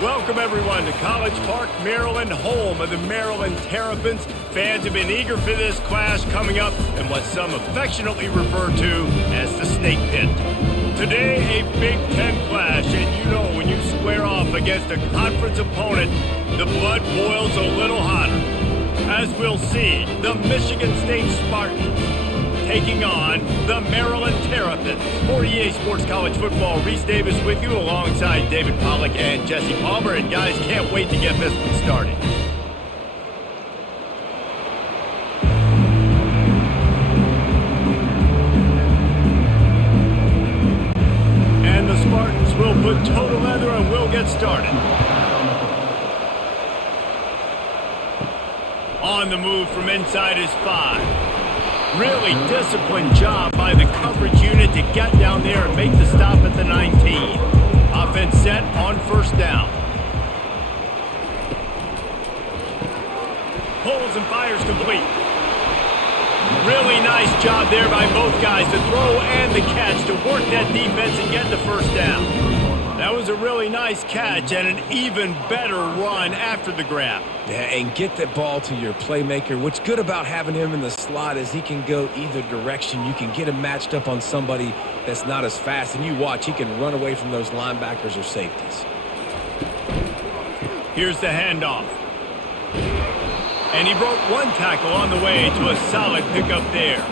Welcome, everyone, to College Park, Maryland, home of the Maryland Terrapins. Fans have been eager for this clash coming up in what some affectionately refer to as the Snake Pit. Today, a Big Ten clash, and you know when you square off against a conference opponent, the blood boils a little hotter. As we'll see, the Michigan State Spartans taking on the Maryland Terrapins. For EA Sports College Football, Reese Davis with you alongside David Pollack and Jesse Palmer. And guys, can't wait to get this one started. And the Spartans will put total leather and we'll get started. On the move from inside is 5. Really disciplined job by the coverage unit to get down there and make the stop at the 19. Offense set on first down. Pulls and fires complete. Really nice job there by both guys to throw and the catch to work that defense and get the first down. That was a really nice catch and an even better run after the grab. Yeah, and get that ball to your playmaker. What's good about having him in the slot is he can go either direction. You can get him matched up on somebody that's not as fast, and you watch, he can run away from those linebackers or safeties. Here's the handoff. And he broke one tackle on the way to a solid pickup there.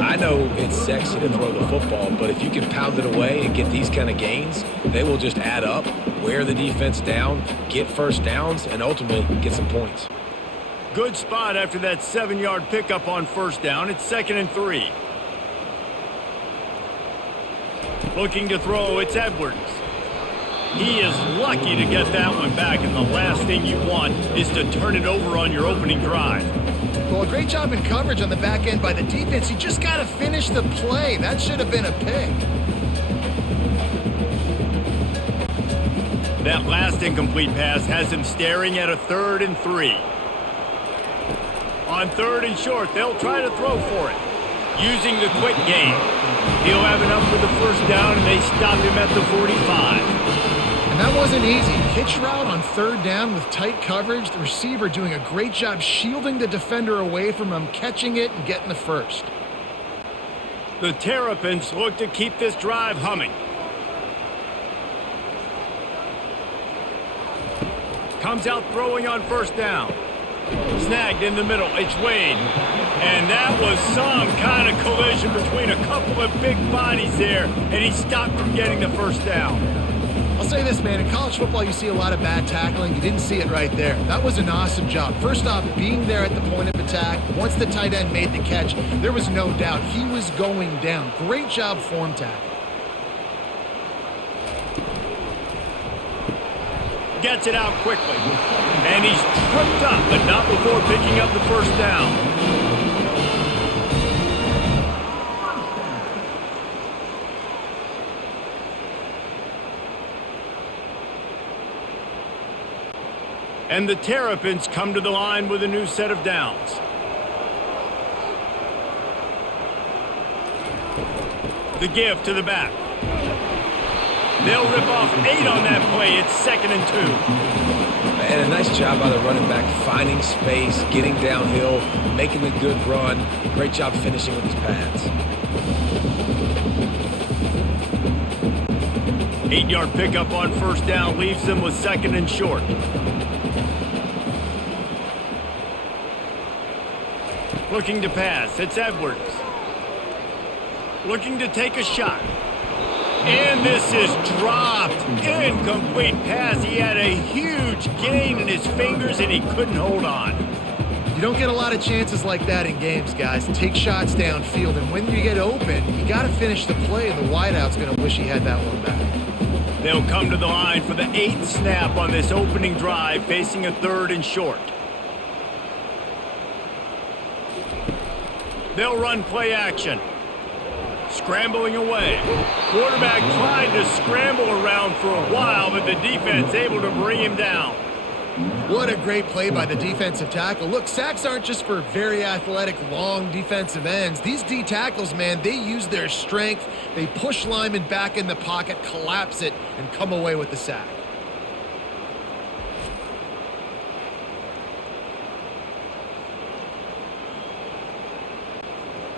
I know it's sexy to throw the football, but if you can pound it away and get these kind of gains, they will just add up, wear the defense down, get first downs, and ultimately get some points. Good spot after that 7-yard pickup on first down. It's 2nd and 3. Looking to throw, it's Edwards. He is lucky to get that one back, and the last thing you want is to turn it over on your opening drive. Well, a great job in coverage on the back end by the defense. You just got to finish the play. That should have been a pick. That last incomplete pass has him staring at a 3rd and 3. On 3rd and short, they'll try to throw for it. Using the quick game. He'll have enough for the first down, and they stop him at the 45. And that wasn't easy. Hitch route on 3rd down with tight coverage. The receiver doing a great job shielding the defender away from him, catching it, and getting the first. The Terrapins look to keep this drive humming. Comes out throwing on first down. Snagged in the middle. It's Wade. And that was some kind of collision between a couple of big bodies there, and he stopped from getting the first down. I'll say this, man. In college football, you see a lot of bad tackling. You didn't see it right there. That was an awesome job. First off, being there at the point of attack. Once the tight end made the catch, there was no doubt he was going down. Great job form tackle. Gets it out quickly. And he's tripped up, but not before picking up the first down. And the Terrapins come to the line with a new set of downs. The give to the back. They'll rip off 8 on that play. It's 2nd and 2. And a nice job by the running back, finding space, getting downhill, making the good run. Great job finishing with his pads. 8-yard pickup on first down leaves them with 2nd and short. Looking to pass, it's Edwards. Looking to take a shot. And this is dropped. Incomplete pass. He had a huge gain in his fingers and he couldn't hold on. You don't get a lot of chances like that in games, guys. Take shots downfield, and when you get open, you got to finish the play, and the wideout's going to wish he had that one back. They'll come to the line for the 8th snap on this opening drive, facing a 3rd and short. They'll run play action. Scrambling away. Quarterback tried to scramble around for a while, but the defense able to bring him down. What a great play by the defensive tackle. Look, sacks aren't just for very athletic, long defensive ends. These D tackles, man, they use their strength. They push linemen back in the pocket, collapse it, and come away with the sack.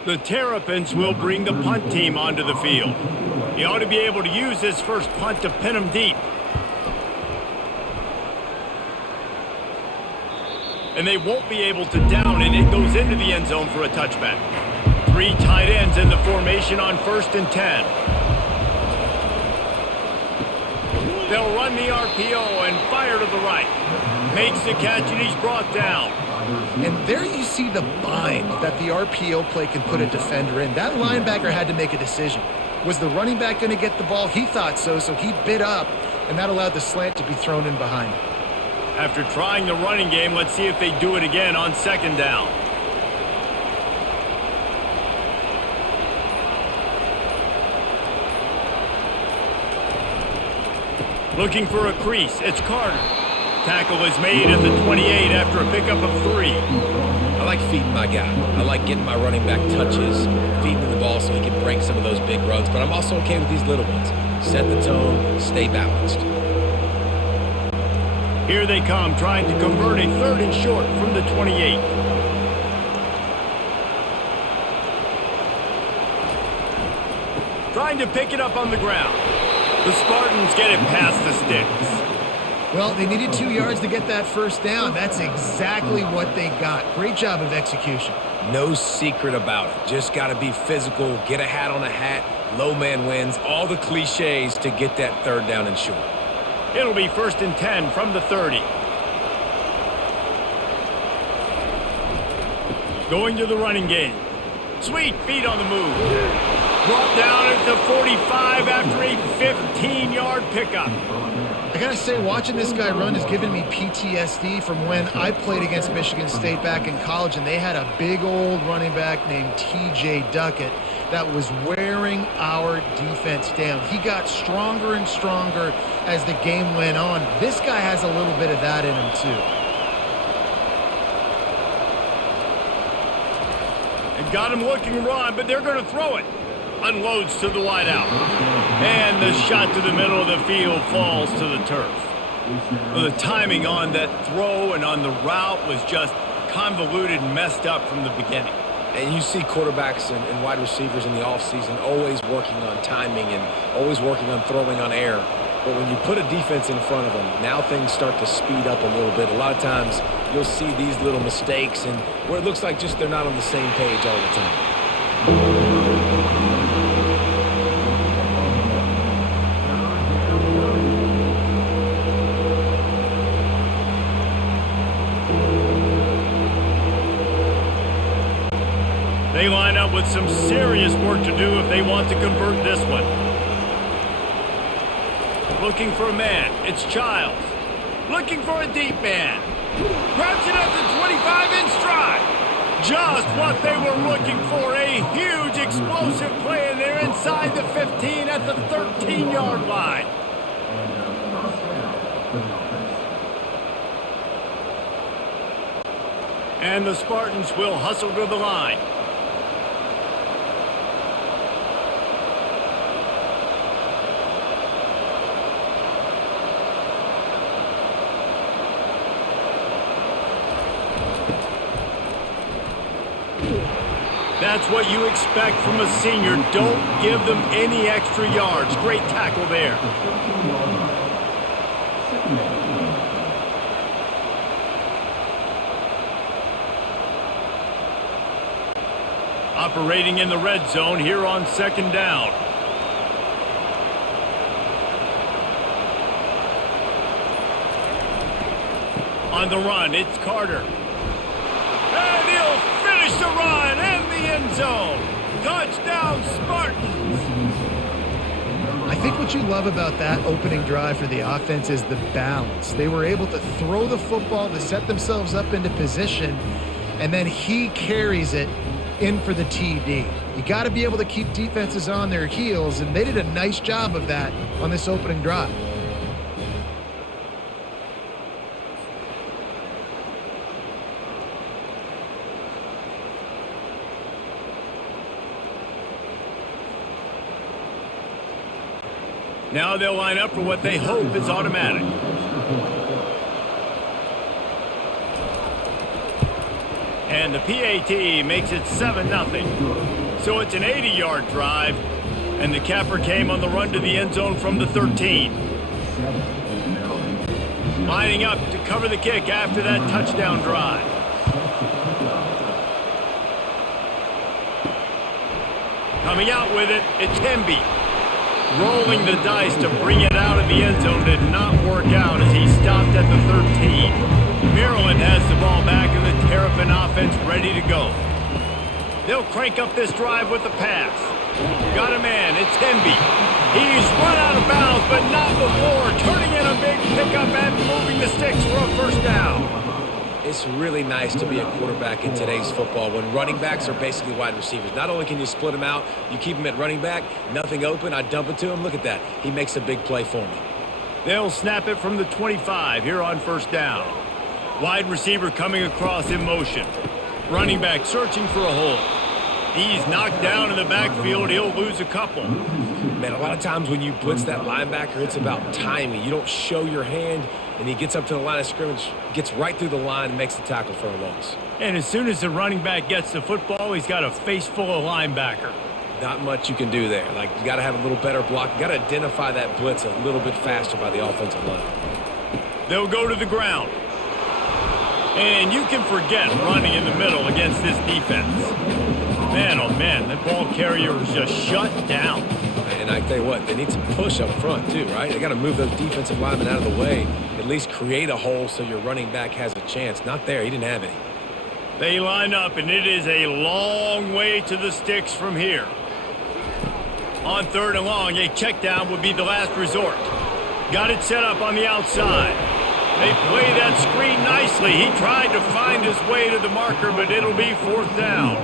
The Terrapins will bring the punt team onto the field. He ought to be able to use his first punt to pin them deep. And they won't be able to down it. It goes into the end zone for a touchback. 3 tight ends in the formation on 1st and 10. They'll run the RPO and fire to the right. Makes the catch and he's brought down. And there you see the bind that the RPO play can put a defender in. That linebacker had to make a decision. Was the running back going to get the ball? He thought so, so he bit up, and that allowed the slant to be thrown in behind. After trying the running game, let's see if they do it again on 2nd down. Looking for a crease, it's Carter. Tackle is made at the 28 after a pickup of 3. I like feeding my guy. I like getting my running back touches, feeding him the ball so he can break some of those big runs, but I'm also okay with these little ones. Set the tone, stay balanced. Here they come, trying to convert a 3rd and short from the 28. Trying to pick it up on the ground. The Spartans get it past the sticks. Well, they needed 2 yards to get that first down. That's exactly what they got. Great job of execution. No secret about it. Just got to be physical, get a hat on a hat, low man wins, all the cliches to get that 3rd down and short. It'll be 1st and 10 from the 30. Going to the running game. Sweet feet on the move. Brought down at the 45 after a 15-yard pickup. I gotta say, watching this guy run has given me PTSD from when I played against Michigan State back in college, and they had a big old running back named T.J. Duckett that was wearing our defense down. He got stronger and stronger as the game went on. This guy has a little bit of that in him, too. They've got him looking run, but they're going to throw it. Unloads to the wideout. And the shot to the middle of the field falls to the turf. Well, the timing on that throw and on the route was just convoluted and messed up from the beginning. And you see quarterbacks and wide receivers in the offseason always working on timing and always working on throwing on air. But when you put a defense in front of them, now things start to speed up a little bit. A lot of times you'll see these little mistakes and where it looks like just they're not on the same page all the time. They line up with some serious work to do if they want to convert this one. Looking for a man, it's Childs. Looking for a deep man. Grabs it at the 25 in stride. Just what they were looking for, a huge explosive play, and they're inside the 15 at the 13-yard line. And the Spartans will hustle to the line. That's what you expect from a senior. Don't give them any extra yards. Great tackle there. Operating in the red zone here on 2nd down. On the run, it's Carter. And he'll finish the run and the end zone. Touchdown, Spartans! I think what you love about that opening drive for the offense is the balance. They were able to throw the football to set themselves up into position, and then he carries it in for the TD. You got to be able to keep defenses on their heels, and they did a nice job of that on this opening drive. Now they'll line up for what they hope is automatic. And the PAT makes it 7-0. So it's an 80-yard drive, and the capper came on the run to the end zone from the 13. Lining up to cover the kick after that touchdown drive. Coming out with it, it's Hemby. Rolling the dice to bring it out of the end zone did not work out as he stopped at the 13. Maryland has the ball back and the Terrapin offense ready to go. They'll crank up this drive with the pass. Got a man, it's Hemby. He's run out of bounds, but not before turning in a big pickup and moving the sticks for a first down. It's really nice to be a quarterback in today's football when running backs are basically wide receivers. Not only can you split them out, you keep them at running back, nothing open, I dump it to him. Look at that. He makes a big play for me. They'll snap it from the 25 here on first down. Wide receiver coming across in motion. Running back searching for a hole. He's knocked down in the backfield. He'll lose a couple. Man, a lot of times when you blitz that linebacker, it's about timing. You don't show your hand, and he gets up to the line of scrimmage, gets right through the line, and makes the tackle for a loss. And as soon as the running back gets the football, he's got a face full of linebacker. Not much you can do there. Like, you got to have a little better block. You got to identify that blitz a little bit faster by the offensive line. They'll go to the ground. And you can forget running in the middle against this defense. Man, oh man, that ball carrier was just shut down. And I tell you what, they need some push up front too, right? They got to move those defensive linemen out of the way, at least create a hole so your running back has a chance. Not there, he didn't have any. They line up, and it is a long way to the sticks from here. On third and long, a check down would be the last resort. Got it set up on the outside. They play that screen nicely. He tried to find his way to the marker, but it'll be fourth down.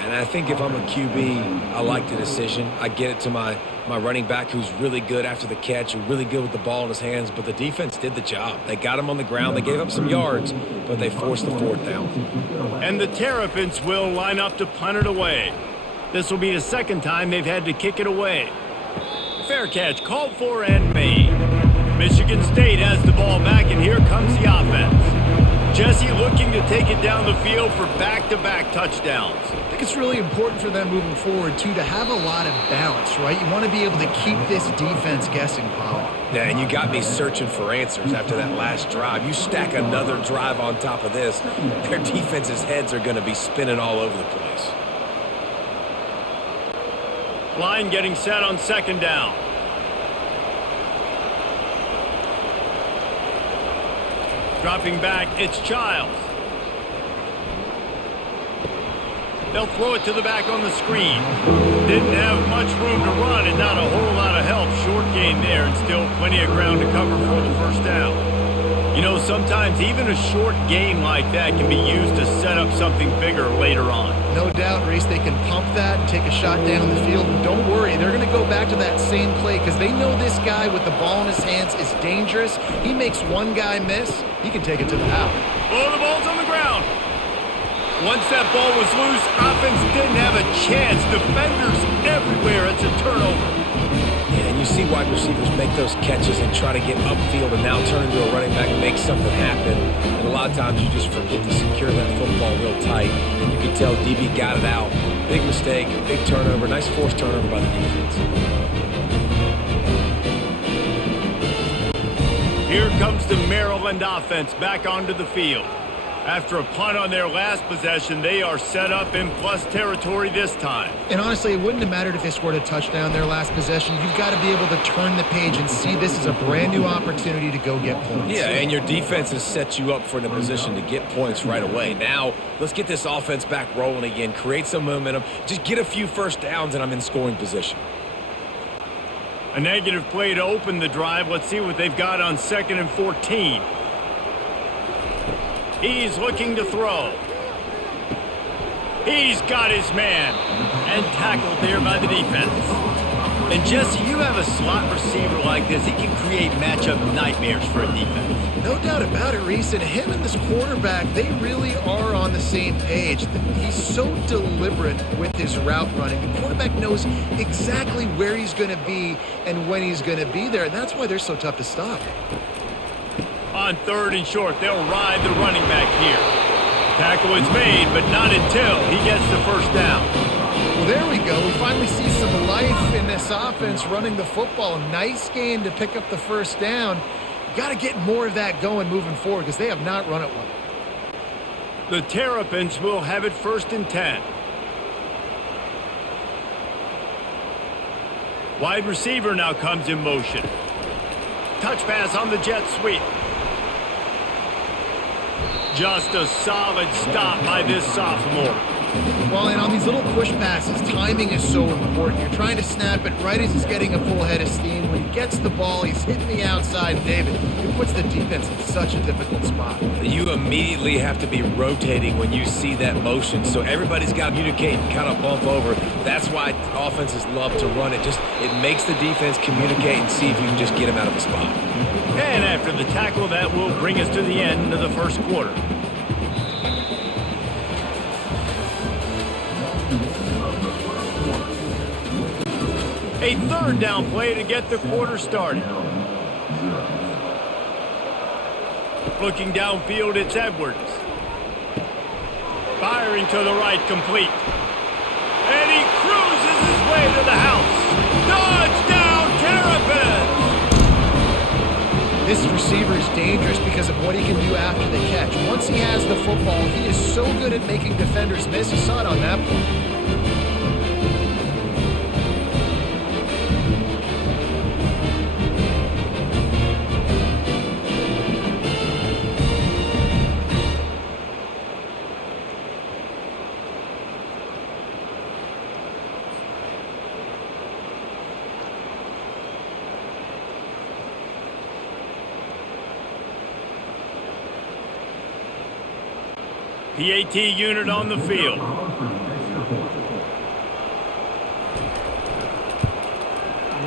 And I think if I'm a QB, I like the decision. I get it to my running back who's really good after the catch, who's really good with the ball in his hands, but the defense did the job. They got him on the ground. They gave up some yards, but they forced the fourth down. And the Terrapins will line up to punt it away. This will be the second time they've had to kick it away. Fair catch called for and made. Michigan State has the ball back, and here comes the offense. Jesse looking to take it down the field for back-to-back touchdowns. I think it's really important for them moving forward, too, to have a lot of balance, right? You want to be able to keep this defense guessing, Pollard. Yeah, and you got me searching for answers after that last drive. You stack another drive on top of this, their defense's heads are going to be spinning all over the place. Line getting set on second down. Dropping back, it's Childs. They'll throw it to the back on the screen. Didn't have much room to run and not a whole lot of help. Short gain there and still plenty of ground to cover for the first down. You know, sometimes even a short gain like that can be used to set up something bigger later on. No doubt, Reese, they can pump that and take a shot down the field. And don't worry, they're going to go back to that same play because they know this guy with the ball in his hands is dangerous. He makes one guy miss, he can take it to the house. Oh, the ball's on the ground. Once that ball was loose, offense didn't have a chance. Defenders everywhere. It's a turnover. Yeah, and you see wide receivers make those catches and try to get upfield and now turn into a running back and make something happen. And a lot of times you just forget to secure that football real tight. And you can tell DB got it out. Big mistake, big turnover, nice forced turnover by the defense. Here comes the Maryland offense back onto the field. After a punt on their last possession, they are set up in plus territory this time. And honestly, it wouldn't have mattered if they scored a touchdown their last possession. You've got to be able to turn the page and see this is a brand new opportunity to go get points. Yeah, and your defense has set you up for the position to get points right away. Now, let's get this offense back rolling again, create some momentum, just get a few first downs, and I'm in scoring position. A negative play to open the drive. Let's see what they've got on 2nd and 14. He's looking to throw. He's got his man. And tackled there by the defense. And Jesse, you have a slot receiver like this. He can create matchup nightmares for a defense. No doubt about it, Reese. And him and this quarterback, they really are on the same page. He's so deliberate with his route running. The quarterback knows exactly where he's going to be and when he's going to be there. And that's why they're so tough to stop. On 3rd and short, they'll ride the running back here. Tackle is made, but not until he gets the first down. Well, there we go. We finally see some life in this offense running the football. Nice game to pick up the first down. Got to get more of that going moving forward because they have not run it well. The Terrapins will have it 1st and 10. Wide receiver now comes in motion. Touch pass on the jet sweep. Just a solid stop by this sophomore. Well, and on these little push passes, timing is so important. You're trying to snap it right as he's getting a full head of steam. When he gets the ball, he's hitting the outside. David, it puts the defense in such a difficult spot. You immediately have to be rotating when you see that motion, so everybody's got to communicate and kind of bump over. That's why offenses love to run it. It makes the defense communicate and see if you can just get him out of a spot. And after the tackle, that will bring us to the end of the first quarter. A 3rd down play to get the quarter started. Looking downfield, it's Edwards. Firing to the right, complete. And he cruises his way to the house. Touchdown, Terrapins! This receiver is dangerous because of what he can do after the catch. Once he has the football, he is so good at making defenders miss. You saw it on that play. PAT unit on the field.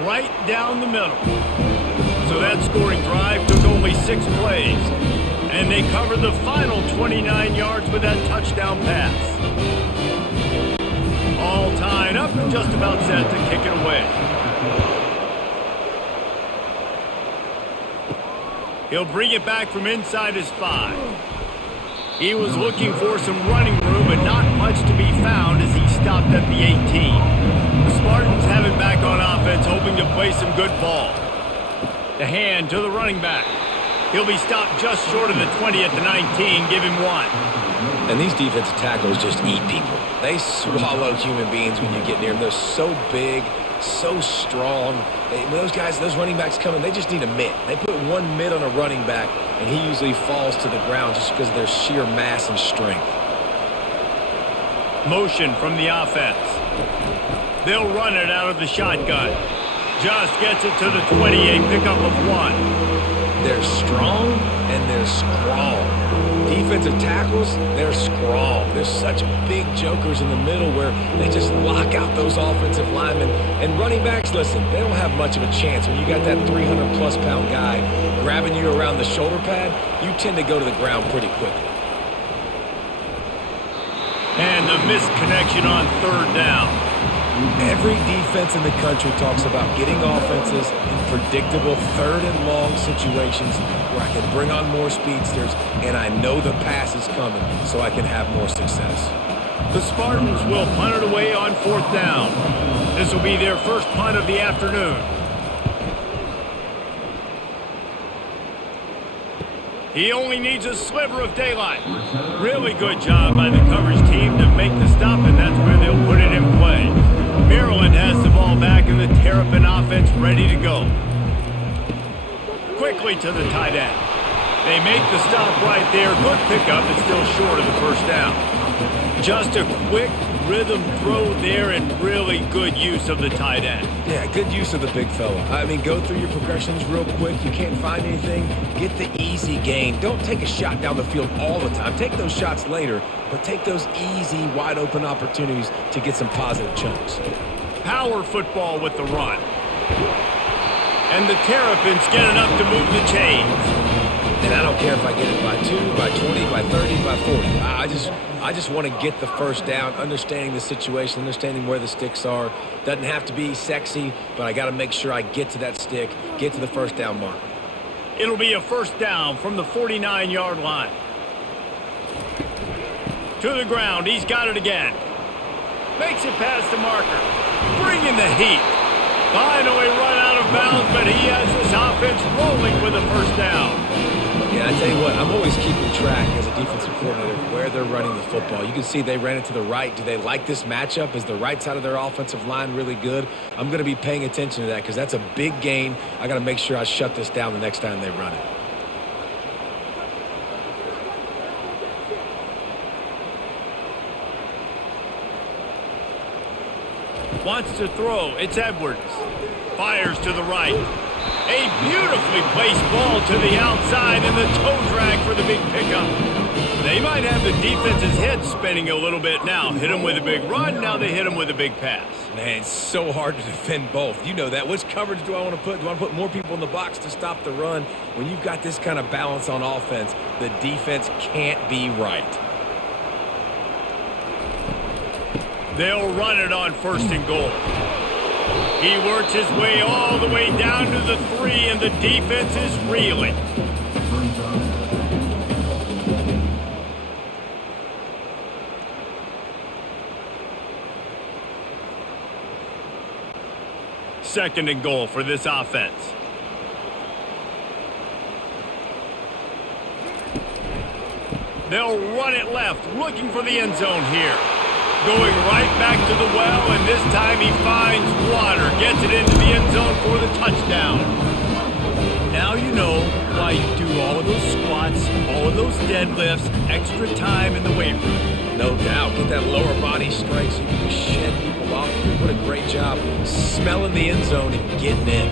Right down the middle. So that scoring drive took only 6 plays. And they covered the final 29 yards with that touchdown pass. All tied up and just about set to kick it away. He'll bring it back from inside his 5. He was looking for some running room, but not much to be found as he stopped at the 18. The Spartans have it back on offense, hoping to play some good ball. The hand to the running back. He'll be stopped just short of the 20 at the 19. Give him 1. And these defensive tackles just eat people. They swallow human beings when you get near them. They're so big, so strong. When those guys, those running backs come in, they just need a mitt. They put 1 mitt on a running back, and he usually falls to the ground just because of their sheer mass and strength. Motion from the offense. They'll run it out of the shotgun. Just gets it to the 28, pickup of 1. They're strong and they're strong. Defensive tackles, they're strong. They're such big jokers in the middle where they just lock out those offensive linemen. And running backs, listen, they don't have much of a chance. When you got that 300-plus pound guy grabbing you around the shoulder pad, you tend to go to the ground pretty quickly. And the missed connection on 3rd down. Every defense in the country talks about getting offenses in predictable 3rd and long situations where I can bring on more speedsters and I know the pass is coming so I can have more success. The Spartans will punt it away on 4th down. This will be their first punt of the afternoon. He only needs a sliver of daylight. Really good job by the coverage team to make the stop, and that's where they'll put it in play. Maryland has the ball back and the Terrapin offense ready to go. Quickly to the tight end. They make the stop right there. Good pickup, but still short of the 1st down. Just a quick rhythm throw there and really good use of the tight end. Yeah, good use of the big fella. I mean, go through your progressions real quick. You can't find anything, get the easy gain. Don't take a shot down the field all the time. Take those shots later, but take those easy, wide-open opportunities to get some positive chunks. Power football with the run. And the Terrapins get enough to move the chains. And I don't care if I get it by 2, by 20, by 30, by 40. I just want to get the first down, understanding the situation, understanding where the sticks are. Doesn't have to be sexy, but I got to make sure I get to that stick, get to the first down mark. It'll be a 1st down from the 49-yard line. To the ground, he's got it again. Makes it past the marker. Bringing the heat. Finally run out of bounds, but he has this offense rolling with a first down. Yeah, I tell you what, I'm always keeping track as a defensive coordinator where they're running the football. You can see they ran it to the right. Do they like this matchup? Is the right side of their offensive line really good? I'm going to be paying attention to that because that's a big gain. I got to make sure I shut this down the next time they run it. Wants to throw. It's Edwards. Fires to the right. A beautifully placed ball to the outside and the toe drag for the big pickup. They might have the defense's head spinning a little bit now. Hit them with a big run. Now they hit them with a big pass. Man, it's so hard to defend both. You know that. Which coverage do I want to put? Do I want to put more people in the box to stop the run? When you've got this kind of balance on offense, the defense can't be right. They'll run it on first and goal. He works his way all the way down to the 3, and the defense is reeling. Second and goal for this offense. They'll run it left, looking for the end zone here. Going right back to the well, and this time he finds water. Gets it into the end zone for the touchdown. Now you know why you do all of those squats, all of those deadlifts, extra time in the weight room. No doubt. Get that lower body strength so you can just shed people off. What a great job smelling the end zone and getting in.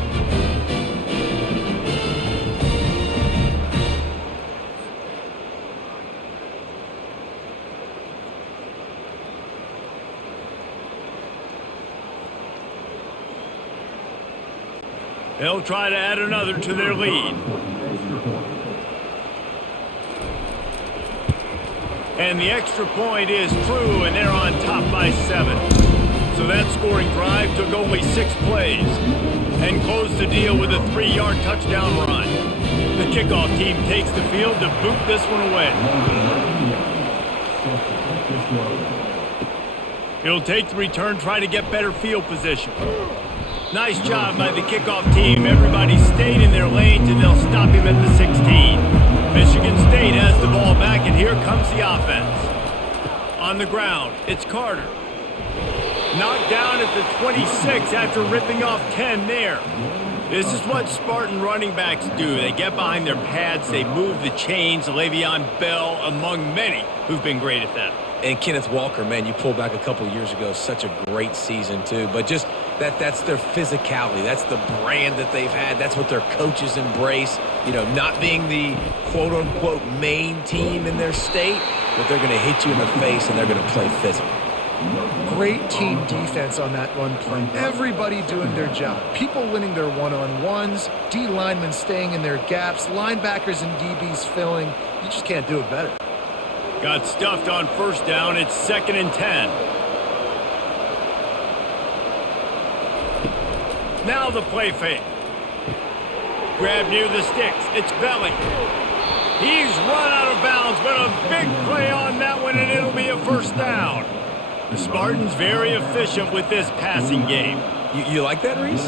They'll try to add another to their lead. And the extra point is true, and they're on top by 7. So that scoring drive took only 6 plays and closed the deal with a 3-yard touchdown run. The kickoff team takes the field to boot this one away. He'll take the return, try to get better field position. Nice job by the kickoff team. Everybody stayed in their lanes, and they'll stop him at the 16. Michigan State has the ball back, and here comes the offense. On the ground, it's Carter. Knocked down at the 26 after ripping off 10 there. This is what Spartan running backs do. They get behind their pads, they move the chains. Le'Veon Bell, among many, who've been great at that. And Kenneth Walker, man, you pulled back a couple years ago, such a great season too. But just that's their physicality. That's the brand that they've had. That's what their coaches embrace. You know, not being the quote-unquote main team in their state, but they're going to hit you in the face and they're going to play physical. Great team defense on that run play. Everybody doing their job. People winning their one-on-ones, D linemen staying in their gaps, linebackers and DBs filling. You just can't do it better. Got stuffed on first down. It's 2nd and 10. Now the play fake. Grab near the sticks. It's Belly. He's run out of bounds, but a big play on that one, and it'll be a first down. The Spartans very efficient with this passing game. You like that, Reese?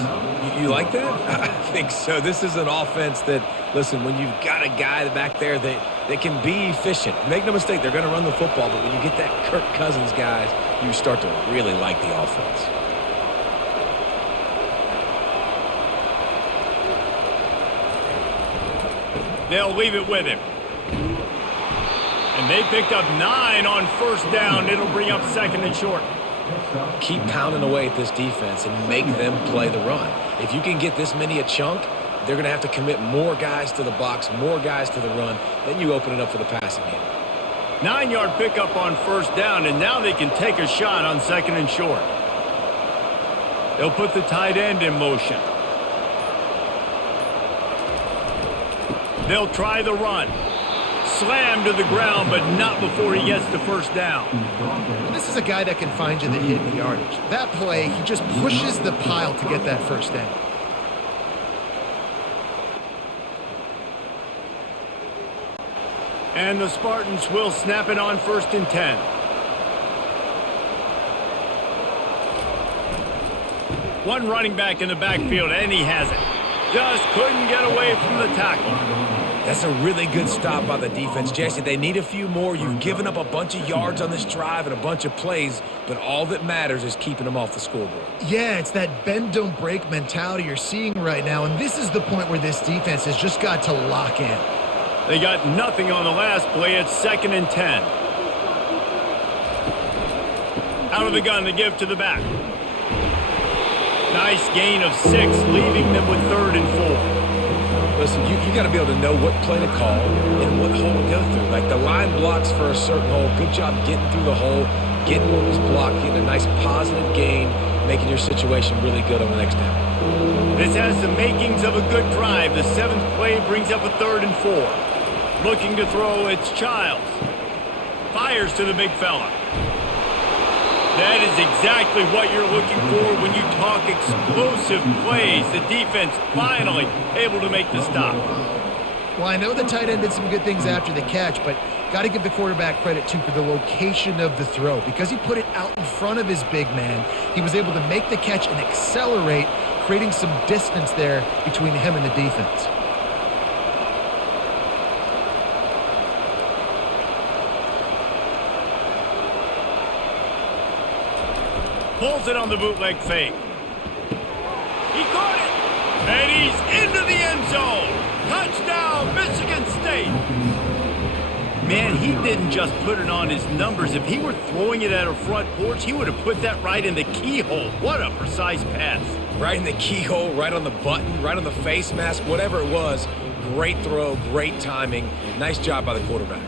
You like that? I think so. This is an offense that, listen, when you've got a guy back there that can be efficient. Make no mistake, they're going to run the football, but when you get that Kirk Cousins guys, you start to really like the offense. They'll leave it with him. And they picked up 9 on first down. It'll bring up 2nd and short. Keep pounding away at this defense and make them play the run. If you can get this many a chunk, they're going to have to commit more guys to the box, more guys to the run. Then you open it up for the passing game. 9-yard pickup on first down, and now they can take a shot on 2nd and short. They'll put the tight end in motion. They'll try the run. Slam to the ground, but not before he gets the first down. This is a guy that can find you the hidden yardage. That play, he just pushes the pile to get that first down. And the Spartans will snap it on 1st and 10. One running back in the backfield, and he has it. Just couldn't get away from the tackle. That's a really good stop by the defense, Jesse. They need a few more. You've given up a bunch of yards on this drive and a bunch of plays, but all that matters is keeping them off the scoreboard. Yeah, it's that bend, don't break mentality you're seeing right now, and this is the point where this defense has just got to lock in. They got nothing on the last play. It's 2nd and 10. Out of the gun to give to the back. Nice gain of 6, leaving them with 3rd and 4. Listen, you got to be able to know what play to call and what hole to go through. Like the line blocks for a certain hole. Good job getting through the hole, getting what was blocked, getting a nice positive gain, making your situation really good on the next down. This has the makings of a good drive. The 7th play brings up a 3rd and 4. Looking to throw, it's Childs. Fires to the big fella. That is exactly what you're looking for when you talk explosive plays. The defense finally able to make the stop. Well, I know the tight end did some good things after the catch, but got to give the quarterback credit, too, for the location of the throw. Because he put it out in front of his big man, he was able to make the catch and accelerate, creating some distance there between him and the defense. Pulls it on the bootleg fake. He caught it! And he's into the end zone! Touchdown, Michigan State! Man, he didn't just put it on his numbers. If he were throwing it at a front porch, he would have put that right in the keyhole. What a precise pass. Right in the keyhole, right on the button, right on the face mask, whatever it was. Great throw, great timing. Nice job by the quarterback.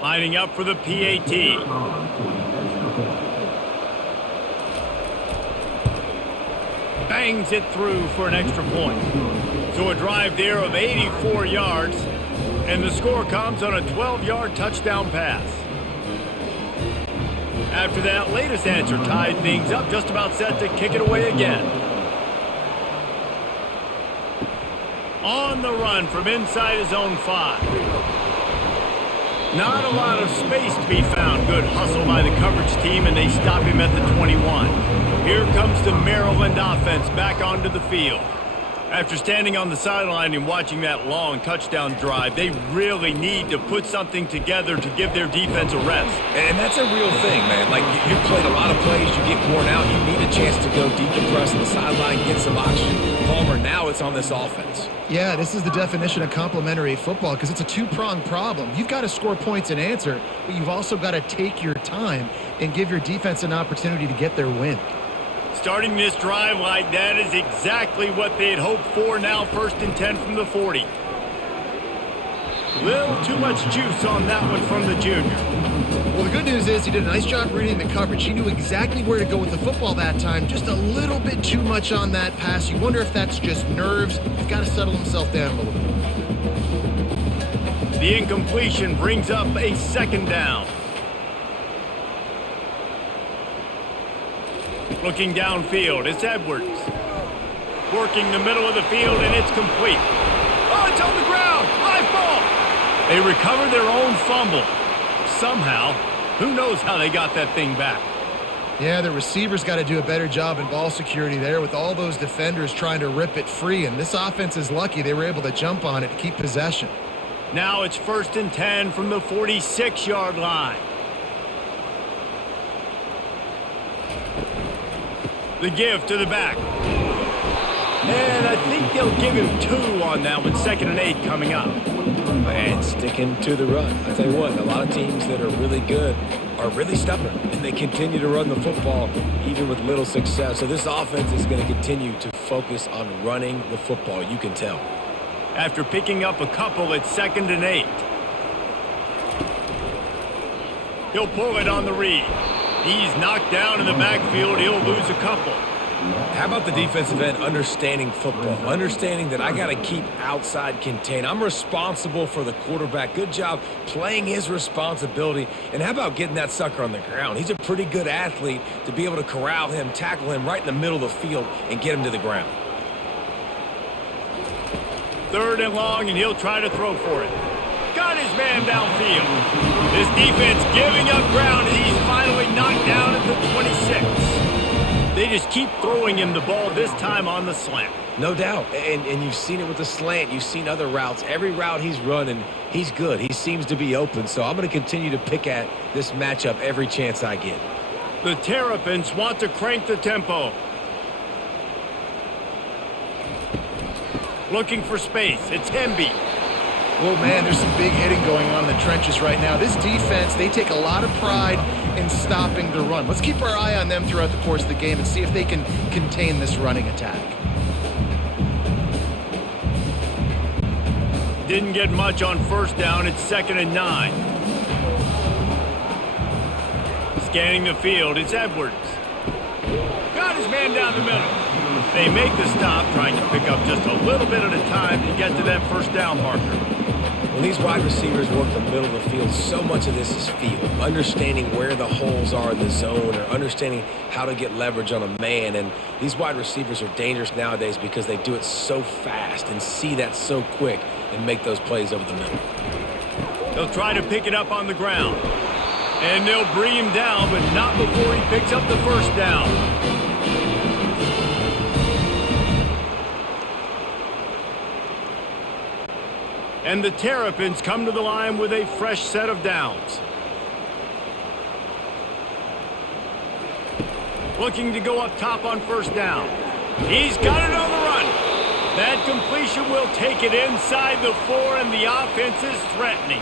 Lining up for the PAT. Bangs it through for an extra point. So a drive there of 84 yards, and the score comes on a 12-yard touchdown pass. After that latest answer tied things up, just about set to kick it away again. On the run from inside his own 5. Not a lot of space to be found. Good hustle by the coverage team, and they stop him at the 21. Here comes the Maryland offense back onto the field. After standing on the sideline and watching that long touchdown drive, they really need to put something together to give their defense a rest. And that's a real thing, man. Like, you played a lot of plays, you get worn out, you need a chance to go decompress on the sideline, get some oxygen. Palmer, now it's on this offense. Yeah, this is the definition of complementary football because it's a two-pronged problem. You've got to score points and answer, but you've also got to take your time and give your defense an opportunity to get their win. Starting this drive like that is exactly what they'd hoped for. Now 1st and 10 from the 40. Little too much juice on that one from the junior. Well, the good news is he did a nice job reading the coverage. He knew exactly where to go with the football that time. Just a little bit too much on that pass. You wonder if that's just nerves. He's got to settle himself down a little bit. The incompletion brings up a 2nd down. Looking downfield, it's Edwards. Working the middle of the field, and it's complete. Oh, it's on the ground! High ball! They recovered their own fumble. Somehow, who knows how they got that thing back. Yeah, the receivers got to do a better job in ball security there with all those defenders trying to rip it free, and this offense is lucky they were able to jump on it to keep possession. Now it's 1st and 10 from the 46-yard line. The give to the back. And I think they'll give him 2 on that one. 2nd and 8 coming up. And sticking to the run. I tell you what, a lot of teams that are really good are really stubborn, and they continue to run the football even with little success. So this offense is going to continue to focus on running the football. You can tell. After picking up a couple, it's 2nd and 8. He'll pull it on the read. He's knocked down in the backfield. He'll lose a couple. How about the defensive end understanding football, understanding that I got to keep outside contain. I'm responsible for the quarterback. Good job playing his responsibility. And how about getting that sucker on the ground? He's a pretty good athlete to be able to corral him, tackle him right in the middle of the field, and get him to the ground. 3rd and long, and he'll try to throw for it. Got his man downfield. This defense giving up ground, and he's finally knocked down at the 26. They just keep throwing him the ball, this time on the slant. No doubt, and you've seen it with the slant. You've seen other routes. Every route he's running, he's good. He seems to be open, so I'm going to continue to pick at this matchup every chance I get. The Terrapins want to crank the tempo. Looking for space. It's Hemby. Well, man, there's some big hitting going on in the trenches right now. This defense, they take a lot of pride in stopping the run. Let's keep our eye on them throughout the course of the game and see if they can contain this running attack. Didn't get much on 1st down. It's 2nd and 9. Scanning the field. It's Edwards. Got his man down the middle. They make the stop, trying to pick up just a little bit at a time to get to that 1st down marker. When these wide receivers work the middle of the field, so much of this is feel. Understanding where the holes are in the zone, or understanding how to get leverage on a man. And these wide receivers are dangerous nowadays because they do it so fast and see that so quick and make those plays over the middle. They'll try to pick it up on the ground. And they'll bring him down, but not before he picks up the 1st down. And the Terrapins come to the line with a fresh set of downs. Looking to go up top on 1st down. He's got it on the run. That completion will take it inside the 4, and the offense is threatening.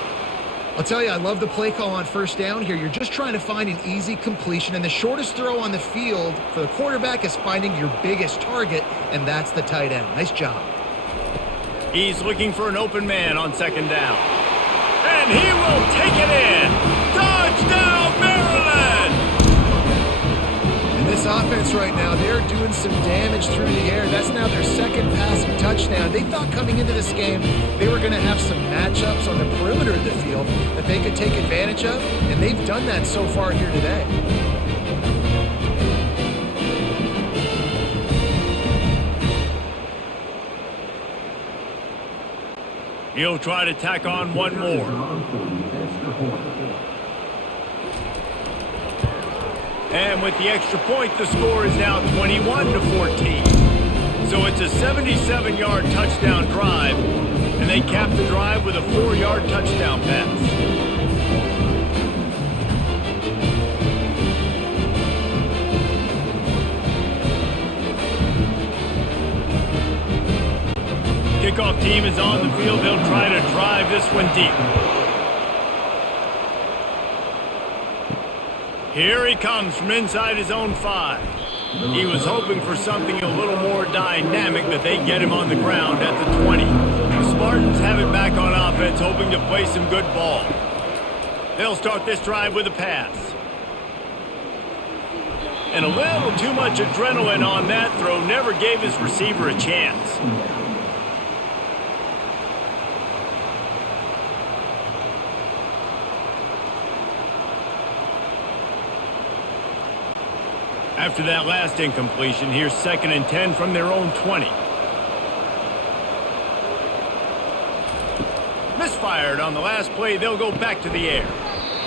I'll tell you, I love the play call on 1st down here. You're just trying to find an easy completion, and the shortest throw on the field for the quarterback is finding your biggest target, and that's the tight end. Nice job. He's looking for an open man on 2nd down. And he will take it in. Touchdown, Maryland! And this offense right now, they're doing some damage through the air. That's now their 2nd passing touchdown. They thought coming into this game they were going to have some matchups on the perimeter of the field that they could take advantage of, and they've done that so far here today. He'll try to tack on one more. And with the extra point, the score is now 21-14. So it's a 77-yard touchdown drive, and they cap the drive with a 4-yard touchdown pass. Kickoff team is on the field. They'll try to drive this one deep. Here he comes from inside his own 5. He was hoping for something a little more dynamic, that they get him on the ground at the 20. The Spartans have it back on offense, hoping to play some good ball. They'll start this drive with a pass. And a little too much adrenaline on that throw, never gave his receiver a chance. After that last incompletion, here's 2nd and 10 from their own 20. Misfired on the last play. They'll go back to the air.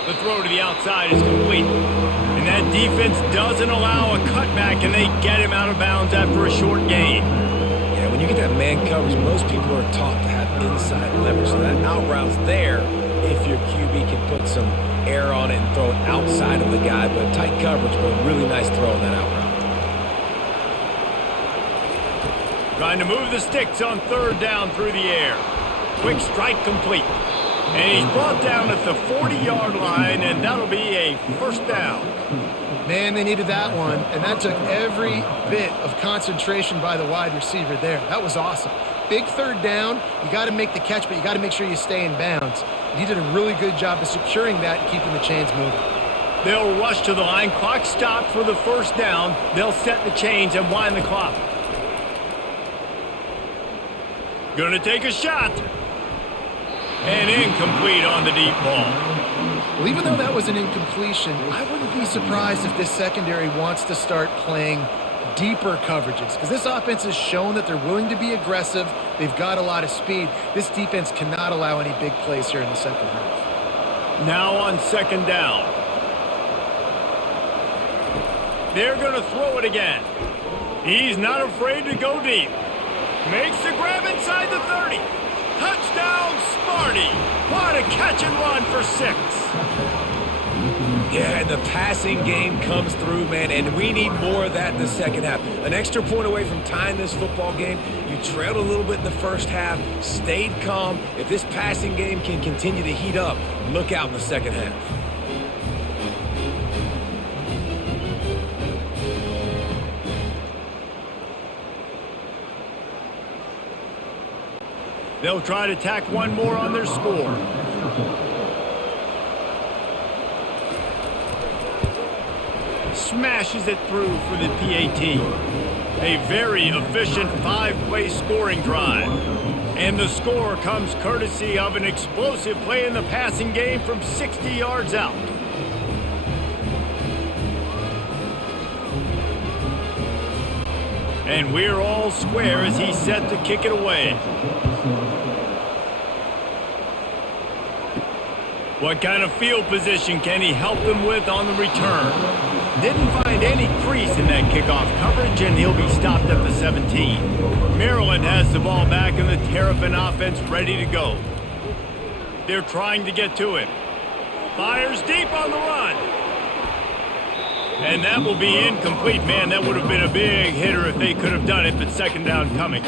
The throw to the outside is complete. And that defense doesn't allow a cutback, and they get him out of bounds after a short gain. Yeah, when you get that man coverage, most people are taught to have inside leverage. So that out route's there if your QB can put some air on it and throw it outside of the guy, but tight coverage, but a really nice throw on that out route. Trying to move the sticks on 3rd down through the air. Quick strike complete. And he's brought down at the 40-yard line, and that'll be a 1st down. Man, they needed that one, and that took every bit of concentration by the wide receiver there. That was awesome. Big 3rd down. You got to make the catch, but you got to make sure you stay in bounds. And he did a really good job of securing that and keeping the chains moving. They'll rush to the line. Clock stopped for the first down. They'll set the chains and wind the clock. Gonna take a shot. And incomplete on the deep ball. Well, even though that was an incompletion, I wouldn't be surprised if this secondary wants to start playing deeper coverages, because this offense has shown that they're willing to be aggressive. They've got a lot of speed. This defense cannot allow any big plays here in the second half. Now on second down. They're going to throw it again. He's not afraid to go deep. Makes the grab inside the 30. Touchdown, Smarty. What a catch and run for 6. Yeah, and the passing game comes through, man, and we need more of that in the second half. An extra point away from tying this football game. You trailed a little bit in the first half, stayed calm. If this passing game can continue to heat up, look out in the second half. They'll try to tack one more on their score. Smashes it through for the PAT. A very efficient 5-play scoring drive. And the score comes courtesy of an explosive play in the passing game from 60 yards out. And we're all square as he's set to kick it away. What kind of field position can he help them with on the return? Didn't find any crease in that kickoff coverage, and he'll be stopped at the 17. Maryland has the ball back, and the Terrapin offense ready to go. They're trying to get to him. Fires deep on the run. And that will be incomplete. Man, that would have been a big hitter if they could have done it, but second down coming.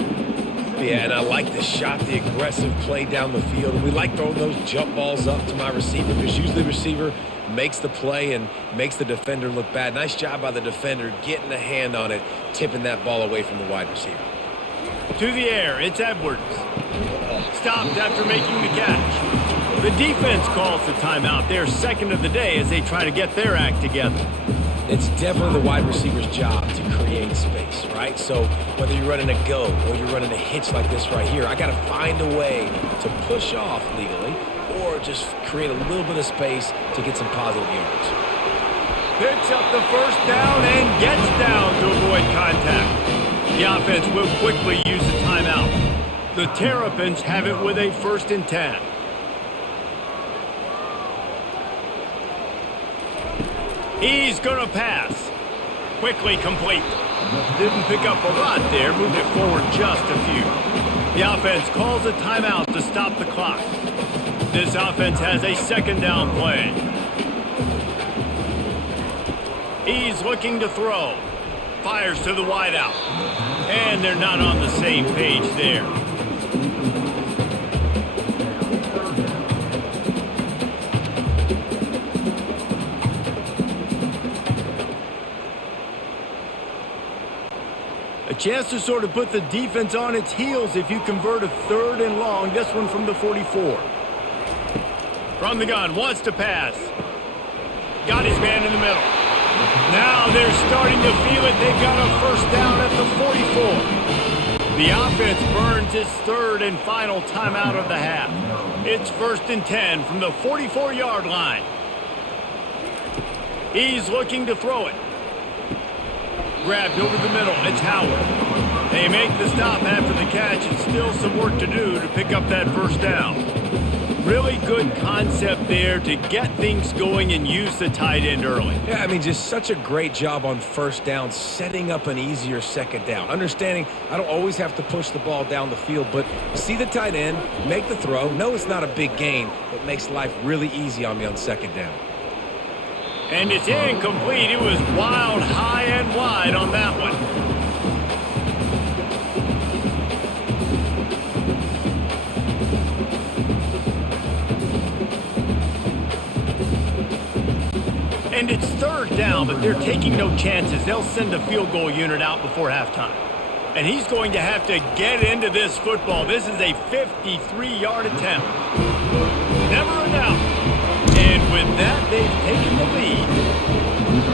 Yeah, and I like the shot, the aggressive play down the field. We like throwing those jump balls up to my receiver, because usually the receiver makes the play and makes the defender look bad. Nice job by the defender getting a hand on it, tipping that ball away from the wide receiver. To the air, it's Edwards. Stopped after making the catch. The defense calls the timeout. They're second of the day as they try to get their act together. It's definitely the wide receiver's job to create space, right? So whether you're running a go or you're running a hitch like this right here, I got to find a way to push off legally or just create a little bit of space to get some positive yards. Picks up the first down and gets down to avoid contact. The offense will quickly use the timeout. The Terrapins have it with a 1st and 10. He's going to pass. Quickly complete. Didn't pick up a lot there. Moved it forward just a few. The offense calls a timeout to stop the clock. This offense has a second down play. He's looking to throw. Fires to the wideout. And they're not on the same page there. A chance to sort of put the defense on its heels if you convert a 3rd and long. This one from the 44. From the gun, wants to pass. Got his man in the middle. Now they're starting to feel it. They've got a first down at the 44. The offense burns its 3rd and final timeout of the half. It's 1st and 10 from the 44-yard line. He's looking to throw it. Grabbed over the middle. It's Howard. They make the stop after the catch, and still some work to do to pick up that first down. Really good concept there to get things going and use the tight end early. Yeah, I mean, just such a great job on first down, setting up an easier second down. Understanding I don't always have to push the ball down the field, but see the tight end, make the throw. No, it's not a big gain, but makes life really easy on me on second down. And it's incomplete. It was wild, high and wide on that one. And it's 3rd down, but they're taking no chances. They'll send the field goal unit out before halftime. And he's going to have to get into this football. This is a 53-yard attempt. Never a doubt. And And with that, they've taken the lead.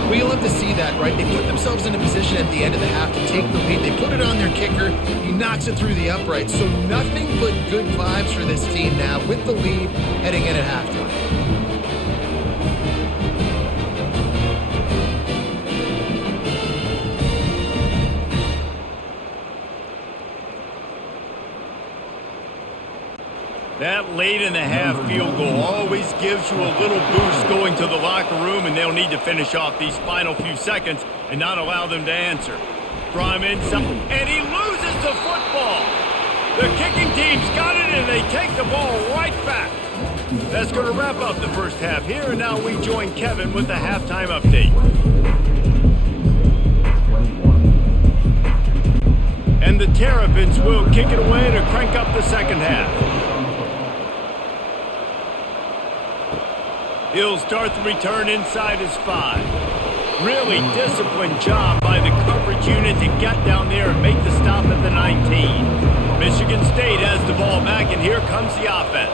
Well, you'll have to see that, right? They put themselves in a position at the end of the half to take the lead. They put it on their kicker. He knocks it through the uprights. So nothing but good vibes for this team now with the lead heading in at halftime. That late in the half field goal always gives you a little boost going to the locker room, and they'll need to finish off these final few seconds and not allow them to answer. From inside, and he loses the football. The kicking team's got it, and they take the ball right back. That's going to wrap up the first half here, and now we join Kevin with the halftime update. And the Terrapins will kick it away to crank up the second half. He'll start the return inside his 5. Really disciplined job by the coverage unit to get down there and make the stop at the 19. Michigan State has the ball back, and here comes the offense.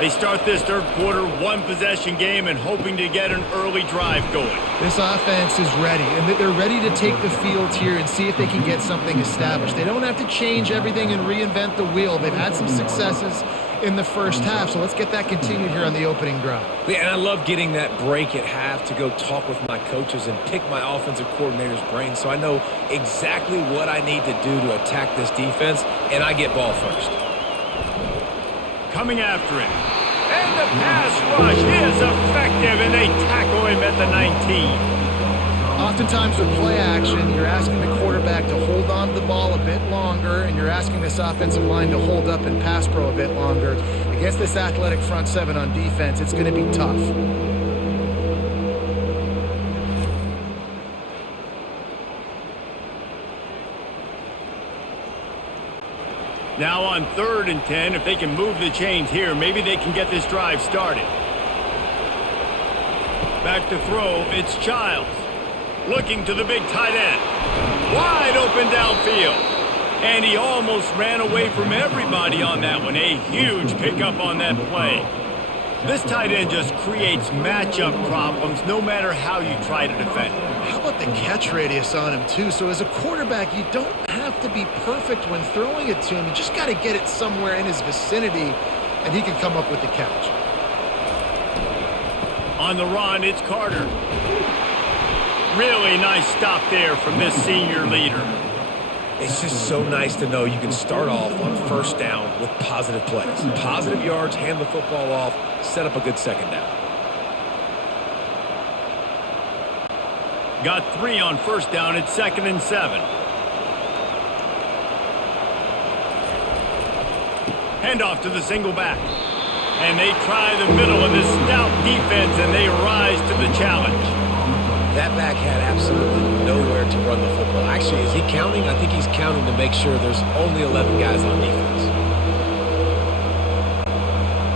They start this third quarter one-possession game and hoping to get an early drive going. This offense is ready, and they're ready to take the field here and see if they can get something established. They don't have to change everything and reinvent the wheel. They've had some successes in the first half, so let's get that continued here on the opening drive. Yeah, and I love getting that break at half to go talk with my coaches and pick my offensive coordinator's brain so I know exactly what I need to do to attack this defense, and I get ball first. Coming after him. And the pass rush is effective, and they tackle him at the 19. Oftentimes with play action, you're asking the quarterback to hold on to the ball a bit longer, and you're asking this offensive line to hold up and pass pro a bit longer. Against this athletic front seven on defense, it's going to be tough. Now on 3rd and 10, if they can move the chains here, maybe they can get this drive started. Back to throw, it's Childs. Looking to the big tight end. Wide open downfield. And he almost ran away from everybody on that one. A huge pickup on that play. This tight end just creates matchup problems no matter how you try to defend him. How about the catch radius on him, too? So as a quarterback, you don't have to be perfect when throwing it to him. You just got to get it somewhere in his vicinity, and he can come up with the catch. On the run, it's Carter. Really nice stop there from this senior leader. It's just so nice to know you can start off on first down with positive plays. Positive yards, hand the football off, set up a good second down. Got 3 on first down at 2nd and 7. Handoff to the single back. And they try the middle of this stout defense, and they rise to the challenge. That back had absolutely nowhere to run the football. Actually, is he counting? I think he's counting to make sure there's only 11 guys on defense.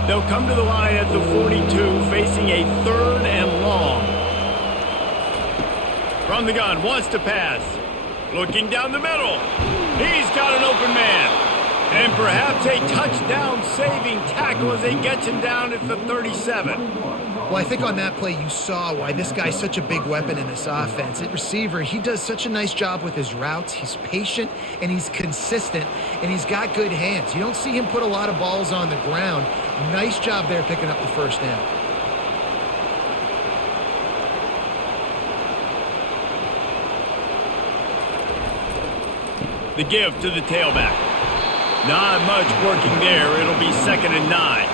They'll come to the line at the 42, facing a 3rd and long. From the gun, wants to pass. Looking down the middle. He's got an open man. And perhaps a touchdown-saving tackle as they get him down at the 37. Well, I think on that play you saw why this guy's such a big weapon in this offense. At receiver, he does such a nice job with his routes. He's patient, and he's consistent, and he's got good hands. You don't see him put a lot of balls on the ground. Nice job there picking up the first down. The give to the tailback. Not much working there. It'll be 2nd and 9.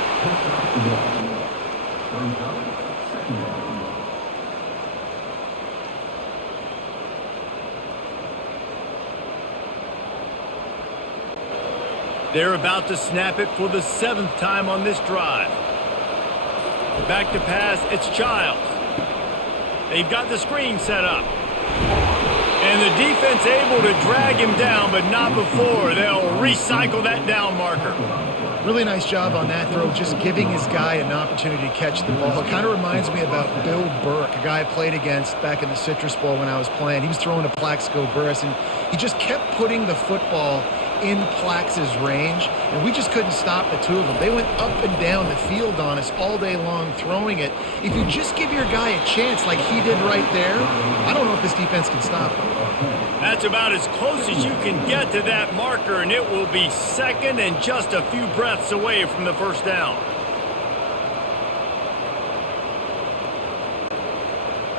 They're about to snap it for the 7th time on this drive. Back to pass, it's Childs. They've got the screen set up. And the defense able to drag him down, but not before. They'll recycle that down marker. Really nice job on that throw, just giving his guy an opportunity to catch the ball. It kind of reminds me about Bill Burke, a guy I played against back in the Citrus Bowl when I was playing. He was throwing to Plaxico Burress, and he just kept putting the football in Plax's range, and we just couldn't stop the two of them. They went up and down the field on us all day long throwing it. If you just give your guy a chance like he did right there, I don't know if this defense can stop him. That's about as close as you can get to that marker, and it will be second and just a few breaths away from the first down.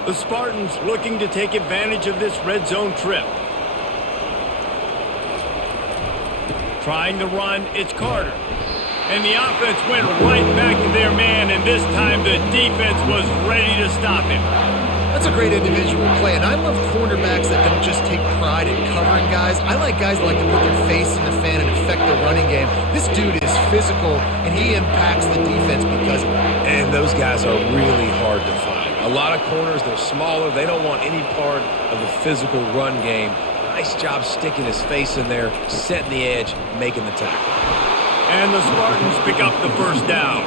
The Spartans looking to take advantage of this red zone trip. Trying to run, it's Carter. And the offense went right back to their man, and this time the defense was ready to stop him. That's a great individual play, and I love cornerbacks that don't just take pride in covering guys. I like guys that like to put their face in the fan and affect the running game. This dude is physical, and he impacts the defense because of it. And those guys are really hard to find. A lot of corners, they're smaller. They don't want any part of the physical run game. Nice job sticking his face in there, setting the edge, making the tackle. And the Spartans pick up the first down.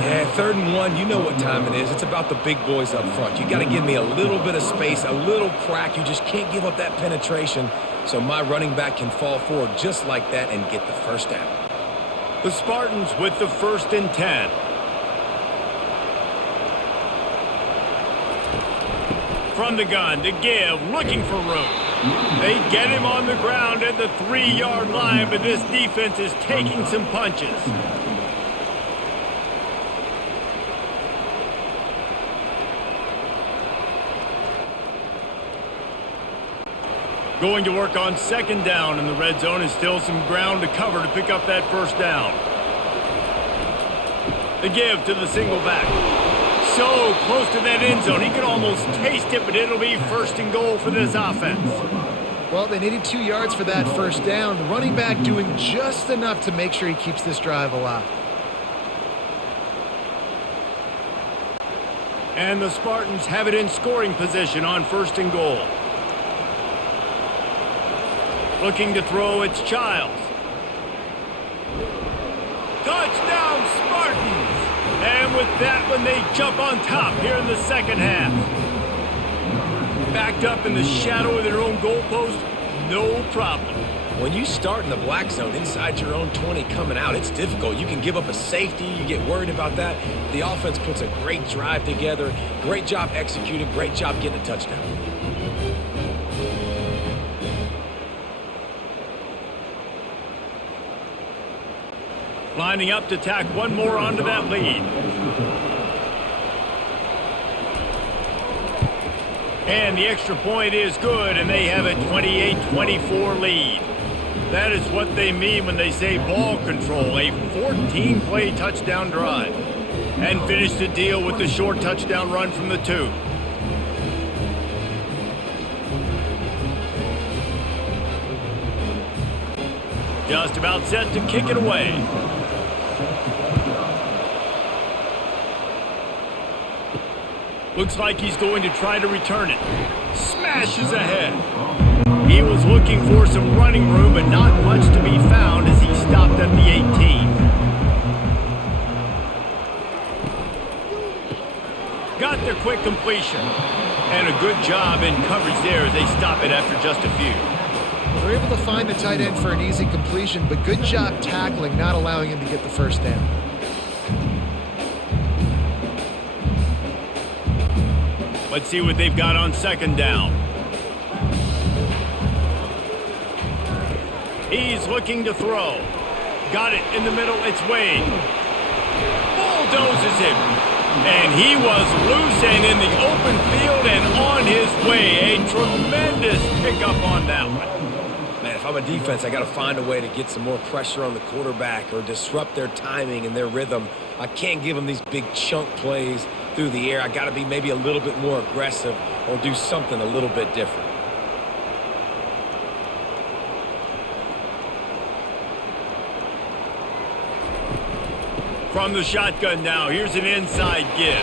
Yeah, 3rd and 1, you know what time it is. It's about the big boys up front. You got to give me a little bit of space, a little crack. You just can't give up that penetration so my running back can fall forward just like that and get the first down. The Spartans with the 1st and 10. From the gun to give, looking for room. They get him on the ground at the 3-yard line, but this defense is taking some punches. Going to work on 2nd down in the red zone, and still some ground to cover to pick up that first down. The give to the single back. So close to that end zone, he could almost taste it, but it'll be 1st and goal for this offense. Well, they needed 2 yards for that first down. The running back doing just enough to make sure he keeps this drive alive. And the Spartans have it in scoring position on 1st and goal. Looking to throw, it's Childs. Touchdown, Spartans! And with that one, they jump on top here in the second half. Backed up in the shadow of their own goalpost, no problem. When you start in the black zone inside your own 20 coming out, it's difficult. You can give up a safety. You get worried about that. The offense puts a great drive together. Great job executing. Great job getting a touchdown. Lining up to tack one more onto that lead. And the extra point is good, and they have a 28-24 lead. That is what they mean when they say ball control, a 14-play touchdown drive. And finish the deal with the short touchdown run from the 2. Just about set to kick it away. Looks like he's going to try to return it. Smashes ahead. He was looking for some running room, but not much to be found as he stopped at the 18. Got the quick completion. And a good job in coverage there as they stop it after just a few. They're able to find the tight end for an easy completion, but good job tackling, not allowing him to get the first down. Let's see what they've got on 2nd down. He's looking to throw. Got it in the middle. It's Wade. Bulldozes him. And he was loose and in the open field and on his way. A tremendous pickup on that one. Man, if I'm a defense, I got to find a way to get some more pressure on the quarterback or disrupt their timing and their rhythm. I can't give them these big chunk plays through the air. I got to be maybe a little bit more aggressive or do something a little bit different. From the shotgun now, here's an inside give.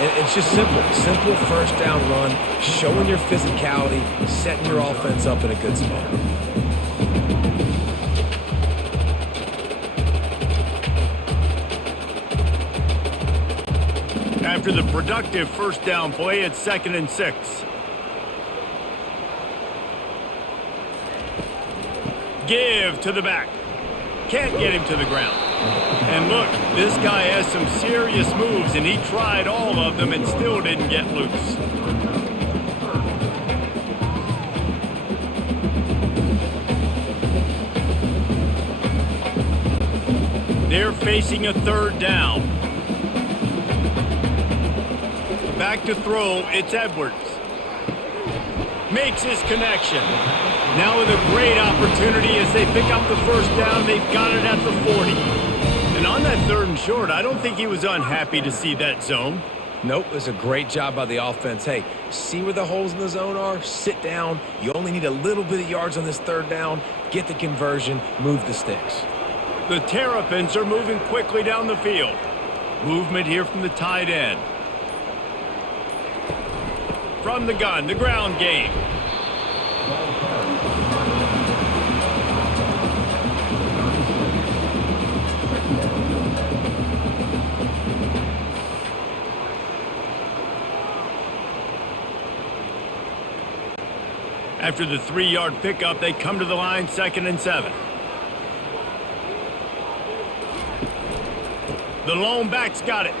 And it's just simple. Simple first down run, showing your physicality, setting your offense up in a good spot. After the productive first down play, it's 2nd and 6. Give to the back. Can't get him to the ground. And look, this guy has some serious moves, and he tried all of them and still didn't get loose. They're facing a third down. Back to throw, it's Edwards. Makes his connection. Now with a great opportunity as they pick up the first down, they've got it at the 40. And on that 3rd and short, I don't think he was unhappy to see that zone. Nope, it was a great job by the offense. Hey, see where the holes in the zone are? Sit down. You only need a little bit of yards on this 3rd down. Get the conversion, move the sticks. The Terrapins are moving quickly down the field. Movement here from the tight end. From the gun, the ground game. After the 3-yard pickup, they come to the line, 2nd and 7. The lone back's got it.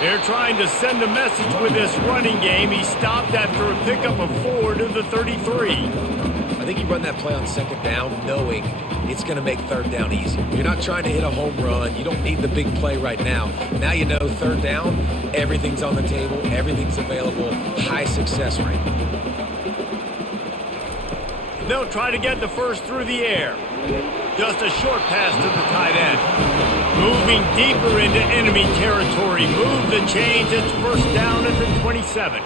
They're trying to send a message with this running game. He stopped after a pickup of 4 to the 33. I think you run that play on 2nd down knowing it's going to make 3rd down easier. You're not trying to hit a home run. You don't need the big play right now. Now you know 3rd down, everything's on the table, everything's available, high success rate. They'll try to get the first through the air. Just a short pass to the tight end. Moving deeper into enemy territory. Move the chains. It's first down at the 27.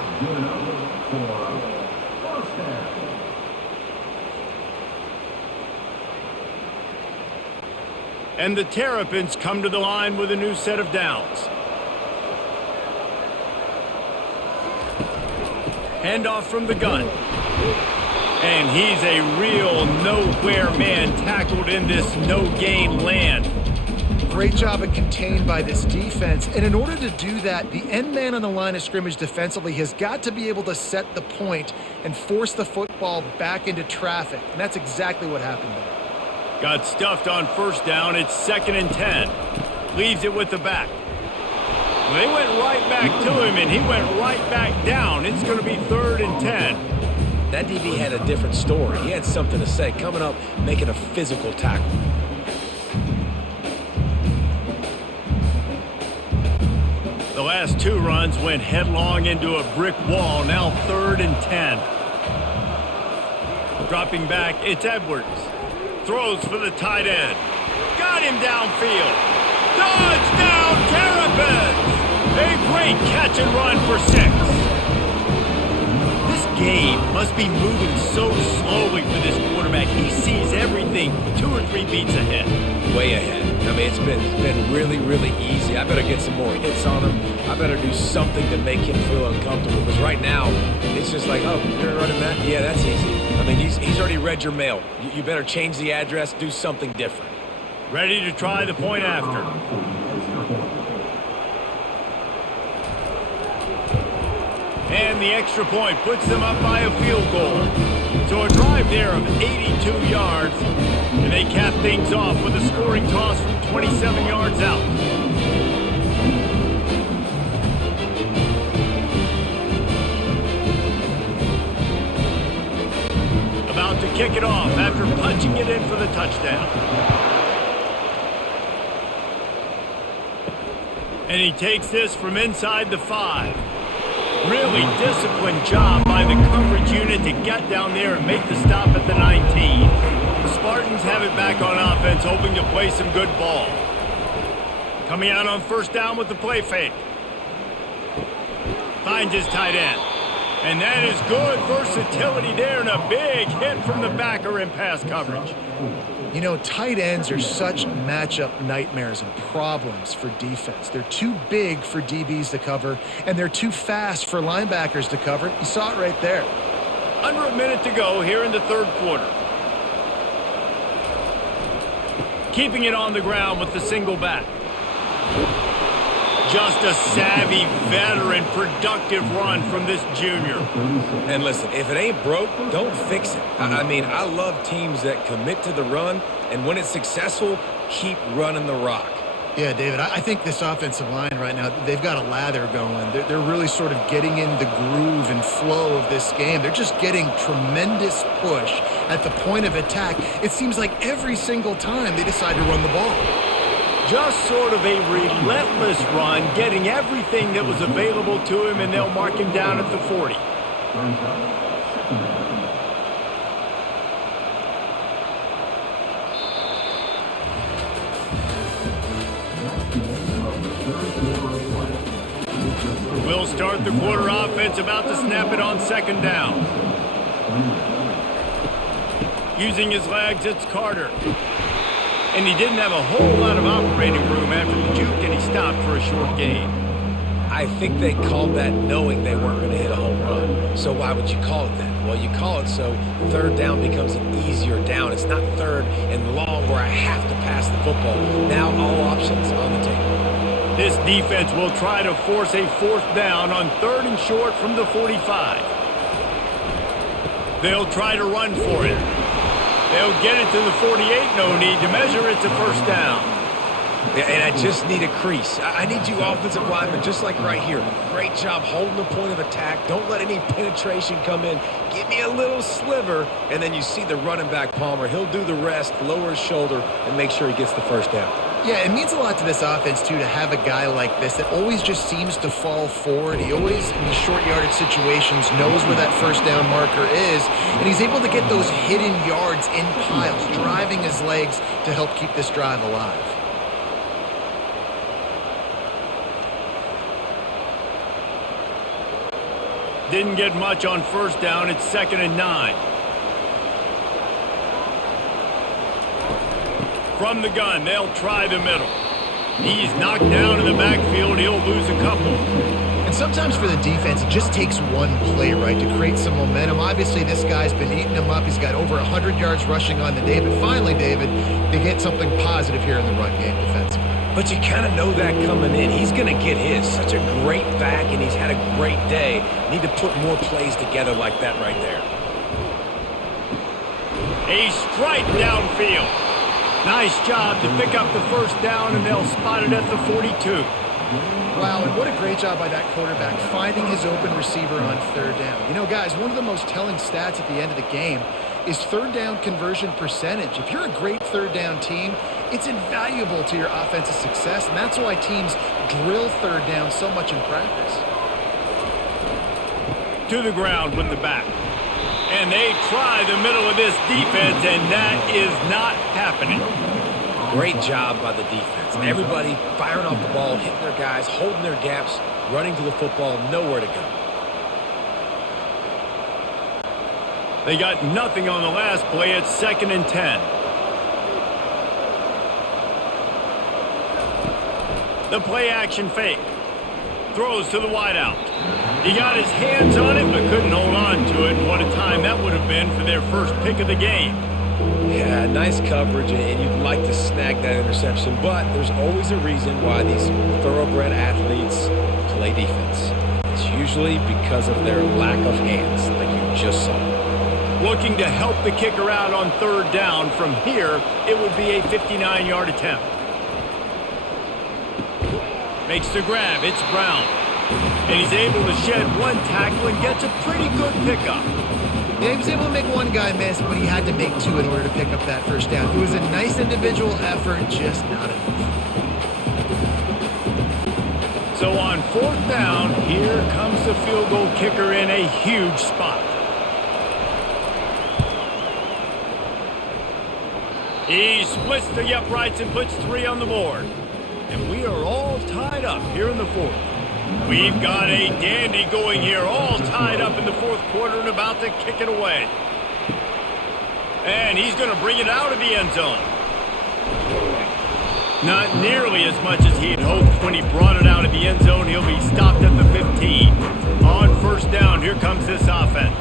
And the Terrapins come to the line with a new set of downs. Handoff from the gun. And he's a real nowhere man tackled in this no-gain land. Great job of contained by this defense. And in order to do that, the end man on the line of scrimmage defensively has got to be able to set the point and force the football back into traffic. And that's exactly what happened there. Got stuffed on first down. It's 2nd and 10. Leaves it with the back. They went right back to him, and he went right back down. It's going to be 3rd and 10. That DB had a different story. He had something to say, coming up, making a physical tackle. The last 2 runs went headlong into a brick wall. Now 3rd and 10. Dropping back, it's Edwards. Throws for the tight end. Got him downfield. Touchdown, Terrapins! A great catch and run for 6. This game must be moving so slowly for this quarterback. He sees everything 2 or 3 beats ahead. Way ahead. I mean, it's been really, really easy. I better get some more hits on him. I better do something to make him feel uncomfortable. Because right now, it's just like, oh, you're running that? Yeah, that's easy. I mean, he's already read your mail. You better change the address, do something different. Ready to try the point after. And the extra point puts them up by a field goal. So a drive there of 82 yards. And they cap things off with a scoring toss from 27 yards out. About to kick it off after punching it in for the touchdown. And he takes this from inside the 5. Really disciplined job by the coverage unit to get down there and make the stop at the 19. The Spartans have it back on offense, hoping to play some good ball. Coming out on first down with the play fake. Finds his tight end. And that is good versatility there and a big hit from the backer in pass coverage. You know, tight ends are such matchup nightmares and problems for defense. They're too big for DBs to cover, and they're too fast for linebackers to cover. You saw it right there. Under a minute to go here in the 3rd quarter. Keeping it on the ground with the single back. Just a savvy, veteran, productive run from this junior. And listen, if it ain't broke, don't fix it. I mean, I love teams that commit to the run, and when it's successful, keep running the rock. Yeah, David, I think this offensive line right now, they've got a lather going. They're really sort of getting in the groove and flow of this game. They're just getting tremendous push at the point of attack. It seems like every single time they decide to run the ball. Just sort of a relentless run, getting everything that was available to him, and they'll mark him down at the 40. We'll start the quarter offense, about to snap it on second down. Using his legs, it's Carter. And he didn't have a whole lot of operating room after the juke, and he stopped for a short gain. I think they called that knowing they weren't going to hit a home run. So why would you call it that? Well, you call it so third down becomes an easier down. It's not third and long where I have to pass the football. Now all options on the table. This defense will try to force a fourth down on third and short from the 45. They'll try to run for it. They'll get it to the 48. No need to measure. It's a first down. Yeah, and I just need a crease. I need you offensive linemen, just like right here. Great job holding the point of attack. Don't let any penetration come in. Give me a little sliver, and then you see the running back, Palmer. He'll do the rest, lower his shoulder, and make sure he gets the first down. Yeah, it means a lot to this offense, too, to have a guy like this that always just seems to fall forward. He always, in the short yardage situations, knows where that first down marker is, and he's able to get those hidden yards in piles, driving his legs to help keep this drive alive. Didn't get much on first down. It's 2nd and 9. From the gun, they'll try the middle. He's knocked down in the backfield. He'll lose a couple. And sometimes for the defense, it just takes one play, right, to create some momentum. Obviously, this guy's been eating them up. He's got over 100 yards rushing on the day. But finally, David, they get something positive here in the run game defensively. But you kind of know that coming in. He's going to get his. Such a great back, and he's had a great day. Need to put more plays together like that right there. A strike downfield. Nice job to pick up the first down, and they'll spot it at the 42. Wow, and what a great job by that quarterback finding his open receiver on third down. You know, guys, one of the most telling stats at the end of the game is third down conversion percentage. If you're a great third down team, it's invaluable to your offensive success, and that's why teams drill third down so much in practice. To the ground with the back. And they try the middle of this defense, and that is not happening. Great job by the defense. Everybody firing off the ball, hitting their guys, holding their gaps, running to the football, nowhere to go. They got nothing on the last play. It's 2nd and 10. The play action fake. Throws to the wideout. He got his hands on it, but couldn't hold on to it. What a time that would have been for their first pick of the game. Yeah, nice coverage, and you'd like to snag that interception, but there's always a reason why these thoroughbred athletes play defense. It's usually because of their lack of hands, like you just saw. Looking to help the kicker out on third down. From here, it would be a 59-yard attempt. Makes the grab. It's Brown. And he's able to shed one tackle and gets a pretty good pickup. Yeah, he was able to make one guy miss, but he had to make two in order to pick up that first down. It was a nice individual effort, just not enough. So on fourth down, here comes the field goal kicker in a huge spot. He splits the uprights and puts 3 on the board. And we are all tied up here in the fourth. We've got a dandy going here, all tied up in the fourth quarter and about to kick it away. And he's going to bring it out of the end zone. Not nearly as much as he had hoped when he brought it out of the end zone. He'll be stopped at the 15. On first down, here comes this offense.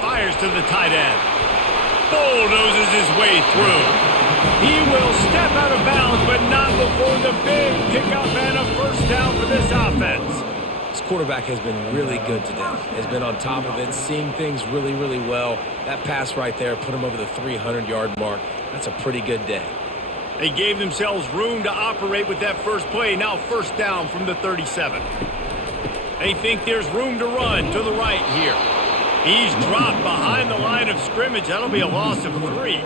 Fires to the tight end. Bulldozes his way through. He will step out of bounds, but not before the big pickup and a first down for this offense. This quarterback has been really good today. Has been on top of it, seeing things really, really well. That pass right there put him over the 300-yard mark. That's a pretty good day. They gave themselves room to operate with that first play. Now first down from the 37. They think there's room to run to the right here. He's dropped behind the line of scrimmage. That'll be a loss of 3.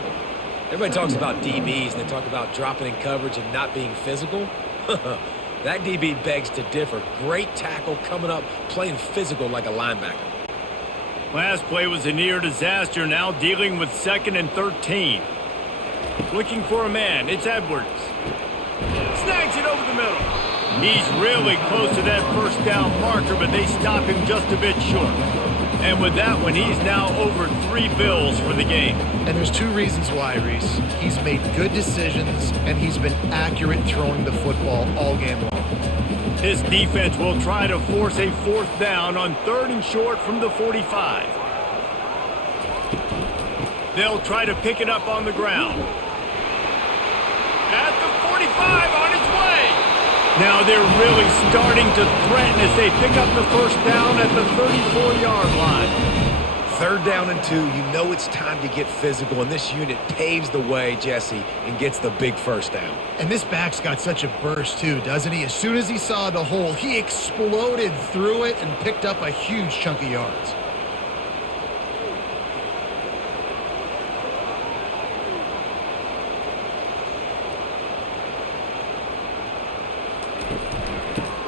Everybody talks about DBs, and they talk about dropping in coverage and not being physical. That DB begs to differ. Great tackle coming up, playing physical like a linebacker. Last play was a near disaster. Now dealing with 2nd and 13. Looking for a man. It's Edwards. Snags it over the middle. He's really close to that first down marker, but they stop him just a bit short. And with that one, he's now over 3 bills for the game. And there's 2 reasons why, Reese. He's made good decisions, and he's been accurate throwing the football all game long. His defense will try to force a 4th down on 3rd and short from the 45. They'll try to pick it up on the ground. At the 45, on its way. Now they're really starting to threaten as they pick up the first down at the 34-yard line. 3rd down and 2. You know it's time to get physical, and this unit paves the way, Jesse, and gets the big first down. And this back's got such a burst, too, doesn't he? As soon as he saw the hole, he exploded through it and picked up a huge chunk of yards.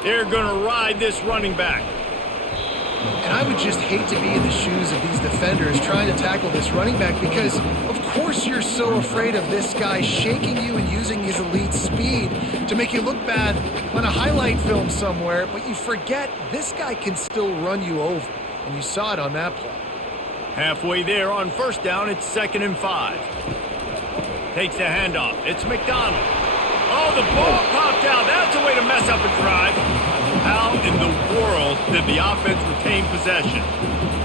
They're going to ride this running back. And I would just hate to be in the shoes of these defenders trying to tackle this running back because, of course, you're so afraid of this guy shaking you and using his elite speed to make you look bad on a highlight film somewhere, but you forget this guy can still run you over, and you saw it on that play. Halfway there on first down, it's 2nd and 5. Takes the handoff. It's McDonald. Oh, the ball popped out. That's a way to mess up a drive. How in the world did the offense retain possession?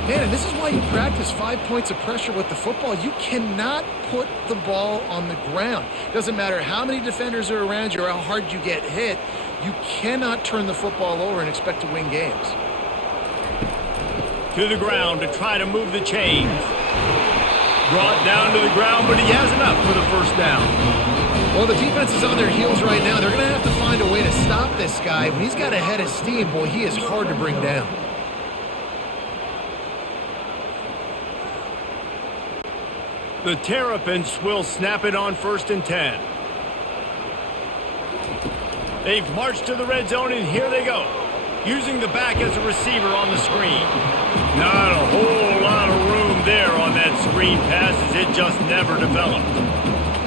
Man, and this is why you practice 5 points of pressure with the football. You cannot put the ball on the ground. Doesn't matter how many defenders are around you or how hard you get hit. You cannot turn the football over and expect to win games. To the ground to try to move the chains. Brought down to the ground, but he has enough for the first down. Well, the defense is on their heels right now. They're going to have to find a way to stop this guy. When he's got a head of steam, boy, he is hard to bring down. The Terrapins will snap it on 1st and 10. They've marched to the red zone, and here they go. Using the back as a receiver on the screen. Not a whole lot of room there on that screen pass as it just never developed.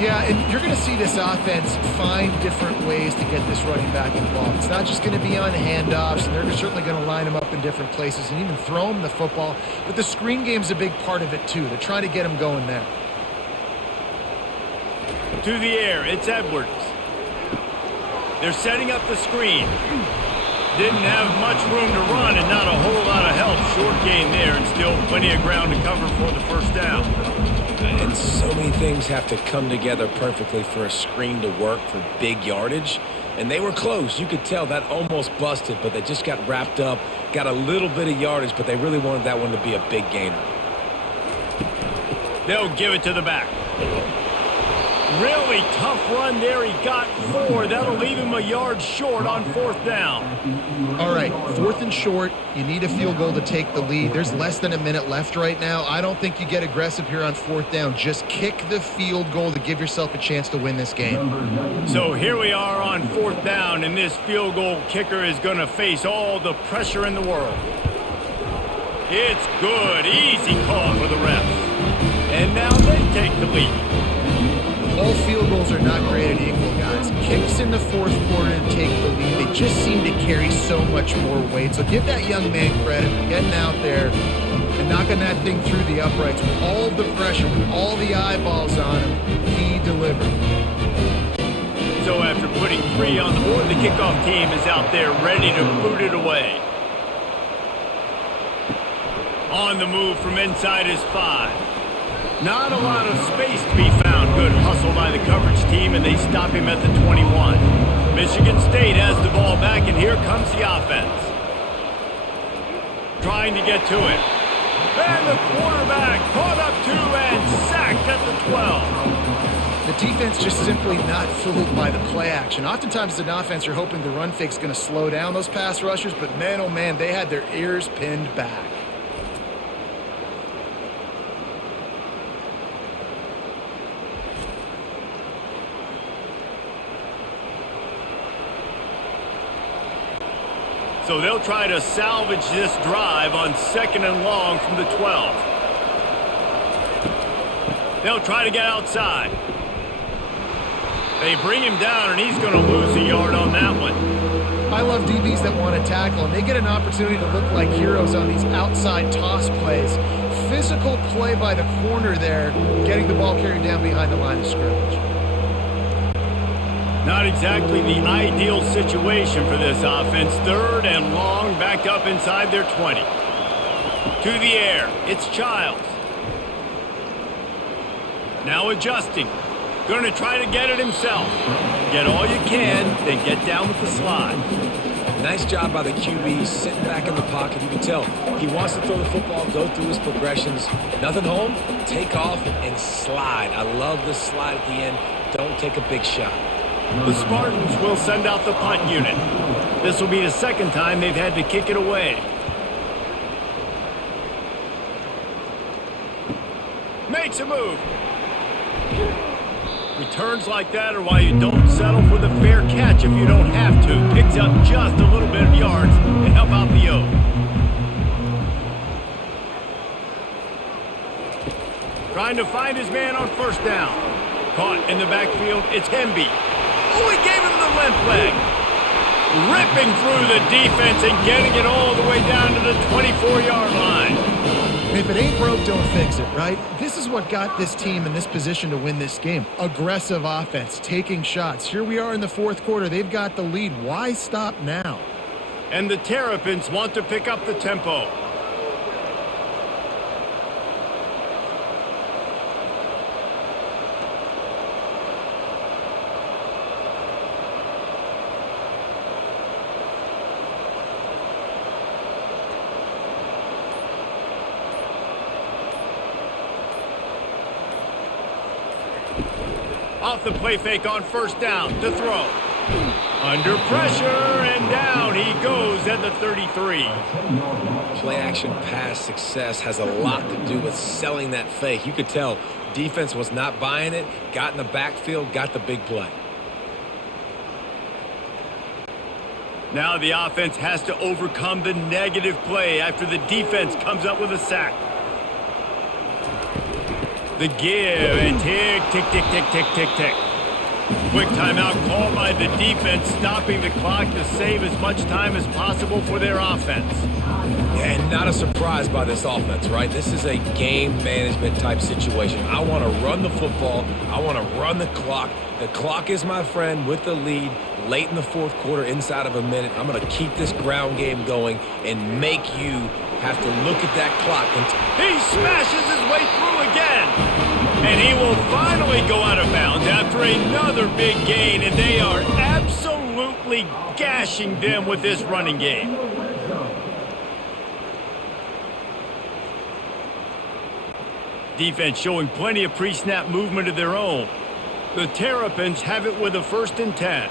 Yeah, and you're going to see this offense find different ways to get this running back involved. It's not just going to be on handoffs, and they're certainly going to line him up in different places and even throw him the football. But the screen game's a big part of it, too. They're trying to get him going there. To the air, it's Edwards. They're setting up the screen. Didn't have much room to run and not a whole lot of help. Short gain there and still plenty of ground to cover for the first down. And so many things have to come together perfectly for a screen to work for big yardage. And they were close. You could tell that almost busted, but they just got wrapped up, got a little bit of yardage, but they really wanted that one to be a big gainer. They'll give it to the back. Really tough run there. He got 4. That'll leave him a yard short on 4th down. All right, 4th and short. You need a field goal to take the lead. There's less than a minute left right now. I don't think you get aggressive here on 4th down. Just kick the field goal to give yourself a chance to win this game. So here we are on 4th down, and this field goal kicker is going to face all the pressure in the world. It's good. Easy call for the refs. And now they take the lead. All field goals are not created equal, guys. Kicks in the 4th quarter to take the lead. They just seem to carry so much more weight. So give that young man credit for getting out there and knocking that thing through the uprights with all the pressure, with all the eyeballs on him. He delivered. So after putting 3 on the board, the kickoff team is out there ready to boot it away. On the move from inside his 5. Not a lot of space to be found. Good hustle by the coverage team, and they stop him at the 21. Michigan State has the ball back, and here comes the offense. Trying to get to it. And the quarterback caught up to and sacked at the 12. The defense just simply not fooled by the play action. Oftentimes as an offense, you're hoping the run fake's going to slow down those pass rushers, but man, oh man, they had their ears pinned back. So they'll try to salvage this drive on 2nd and long from the 12. They'll try to get outside. They bring him down, and he's going to lose a yard on that one. I love DBs that want to tackle, and they get an opportunity to look like heroes on these outside toss plays. Physical play by the corner there, getting the ball carried down behind the line of scrimmage. Not exactly the ideal situation for this offense. 3rd and long, back up inside their 20. To the air, it's Childs. Now adjusting. Going to try to get it himself. Get all you can, then get down with the slide. Nice job by the QB, sitting back in the pocket. You can tell he wants to throw the football, go through his progressions. Nothing home, take off, and slide. I love the slide at the end. Don't take a big shot. The Spartans will send out the punt unit. This will be the 2nd time they've had to kick it away. Makes a move. Returns like that are why you don't settle for the fair catch if you don't have to. Picks up just a little bit of yards to help out the O. Trying to find his man on 1st down. Caught in the backfield, it's Hemby. Oh, he gave him the limp leg. Ripping through the defense and getting it all the way down to the 24-yard line. And if it ain't broke, don't fix it, right? This is what got this team in this position to win this game. Aggressive offense, taking shots. Here we are in the 4th quarter. They've got the lead. Why stop now? And the Terrapins want to pick up the tempo. Off the play fake on 1st down to throw. Under pressure and down he goes at the 33. Play action pass success has a lot to do with selling that fake. You could tell defense was not buying it, got in the backfield, got the big play. Now the offense has to overcome the negative play after the defense comes up with a sack. The give and tick, tick, tick, tick, tick, tick, tick. Quick timeout called by the defense, stopping the clock to save as much time as possible for their offense. And not a surprise by this offense, right? This is a game management type situation. I want to run the football. I want to run the clock. The clock is my friend with the lead late in the 4th quarter, inside of a minute. I'm going to keep this ground game going and make you have to look at that clock. He smashes his way through again. And he will finally go out of bounds after another big gain, and they are absolutely gashing them with this running game. Defense showing plenty of pre-snap movement of their own. The Terrapins have it with a 1st and 10.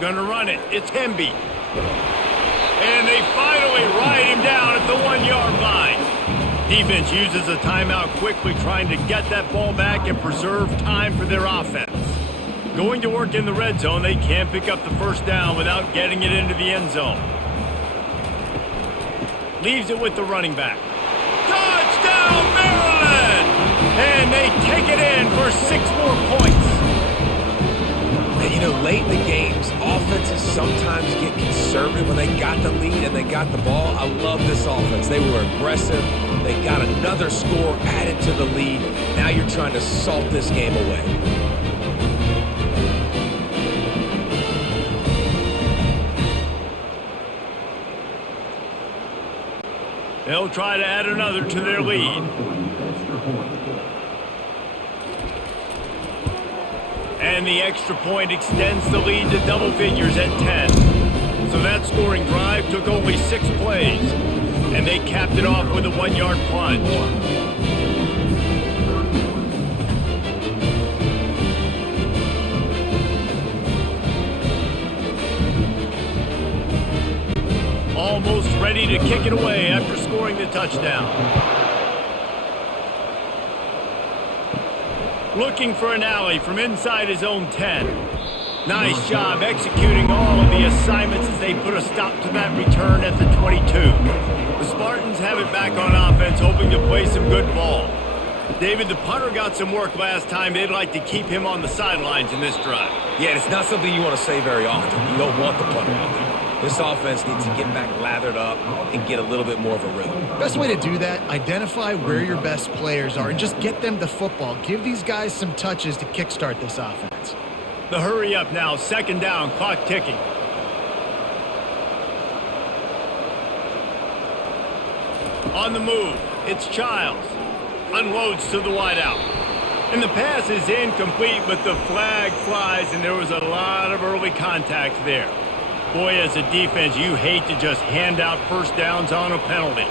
Gonna run it. It's Hemby. And they finally ride him down at the 1-yard line. Defense uses a timeout quickly, trying to get that ball back and preserve time for their offense. Going to work in the red zone, they can't pick up the 1st down without getting it into the end zone. Leaves it with the running back. Touchdown, Maryland! And they take it in for 6 more points. And you know, late in the games, offenses sometimes get conservative when they got the lead and they got the ball. I love this offense. They were aggressive. They got another score added to the lead. Now you're trying to salt this game away. They'll try to add another to their lead. And the extra point extends the lead to double figures at 10. So that scoring drive took only 6 plays. And they capped it off with a 1-yard plunge. Almost ready to kick it away after scoring the touchdown. Looking for an alley from inside his own 10. Nice job executing all of the assignments as they put a stop to that return at the 22. The Spartans have it back on offense, hoping to play some good ball. David, the punter got some work last time. They'd like to keep him on the sidelines in this drive. Yeah, it's not something you want to say very often. You don't want the punter out there. This offense needs to get back lathered up and get a little bit more of a rhythm. Best way to do that, identify where your best players are and just get them the football. Give these guys some touches to kickstart this offense. The hurry up now, 2nd down, clock ticking. On the move, it's Childs. Unloads to the wideout. And the pass is incomplete, but the flag flies, and there was a lot of early contact there. Boy, as a defense, you hate to just hand out first downs on a penalty.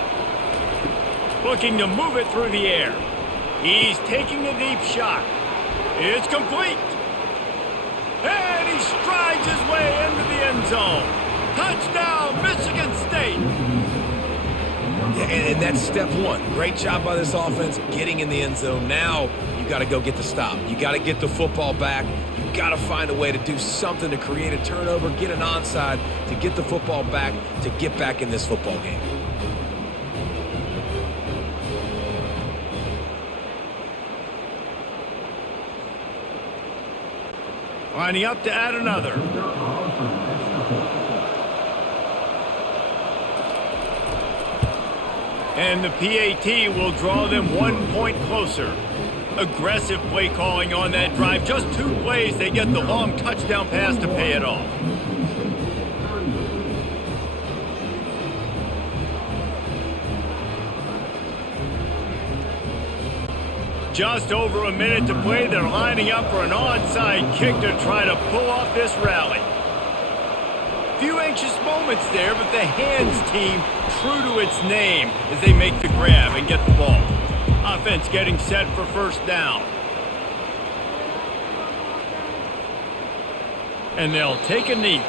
Looking to move it through the air. He's taking a deep shot. It's complete. And he strides his way into the end zone. Touchdown, Michigan State. And that's step one. Great job by this offense getting in the end zone. Now you got to go get the stop. You got to get the football back. You got to find a way to do something to create a turnover, get an onside, to get the football back, to get back in this football game. Lining up to add another. And the PAT will draw them 1 point closer. Aggressive play calling on that drive. Just 2 plays, they get the long touchdown pass to pay it off. Just over a minute to play. They're lining up for an onside kick to try to pull off this rally. Few anxious moments there, but the hands team true to its name as they make the grab and get the ball. Offense getting set for first down. And they'll take a knee.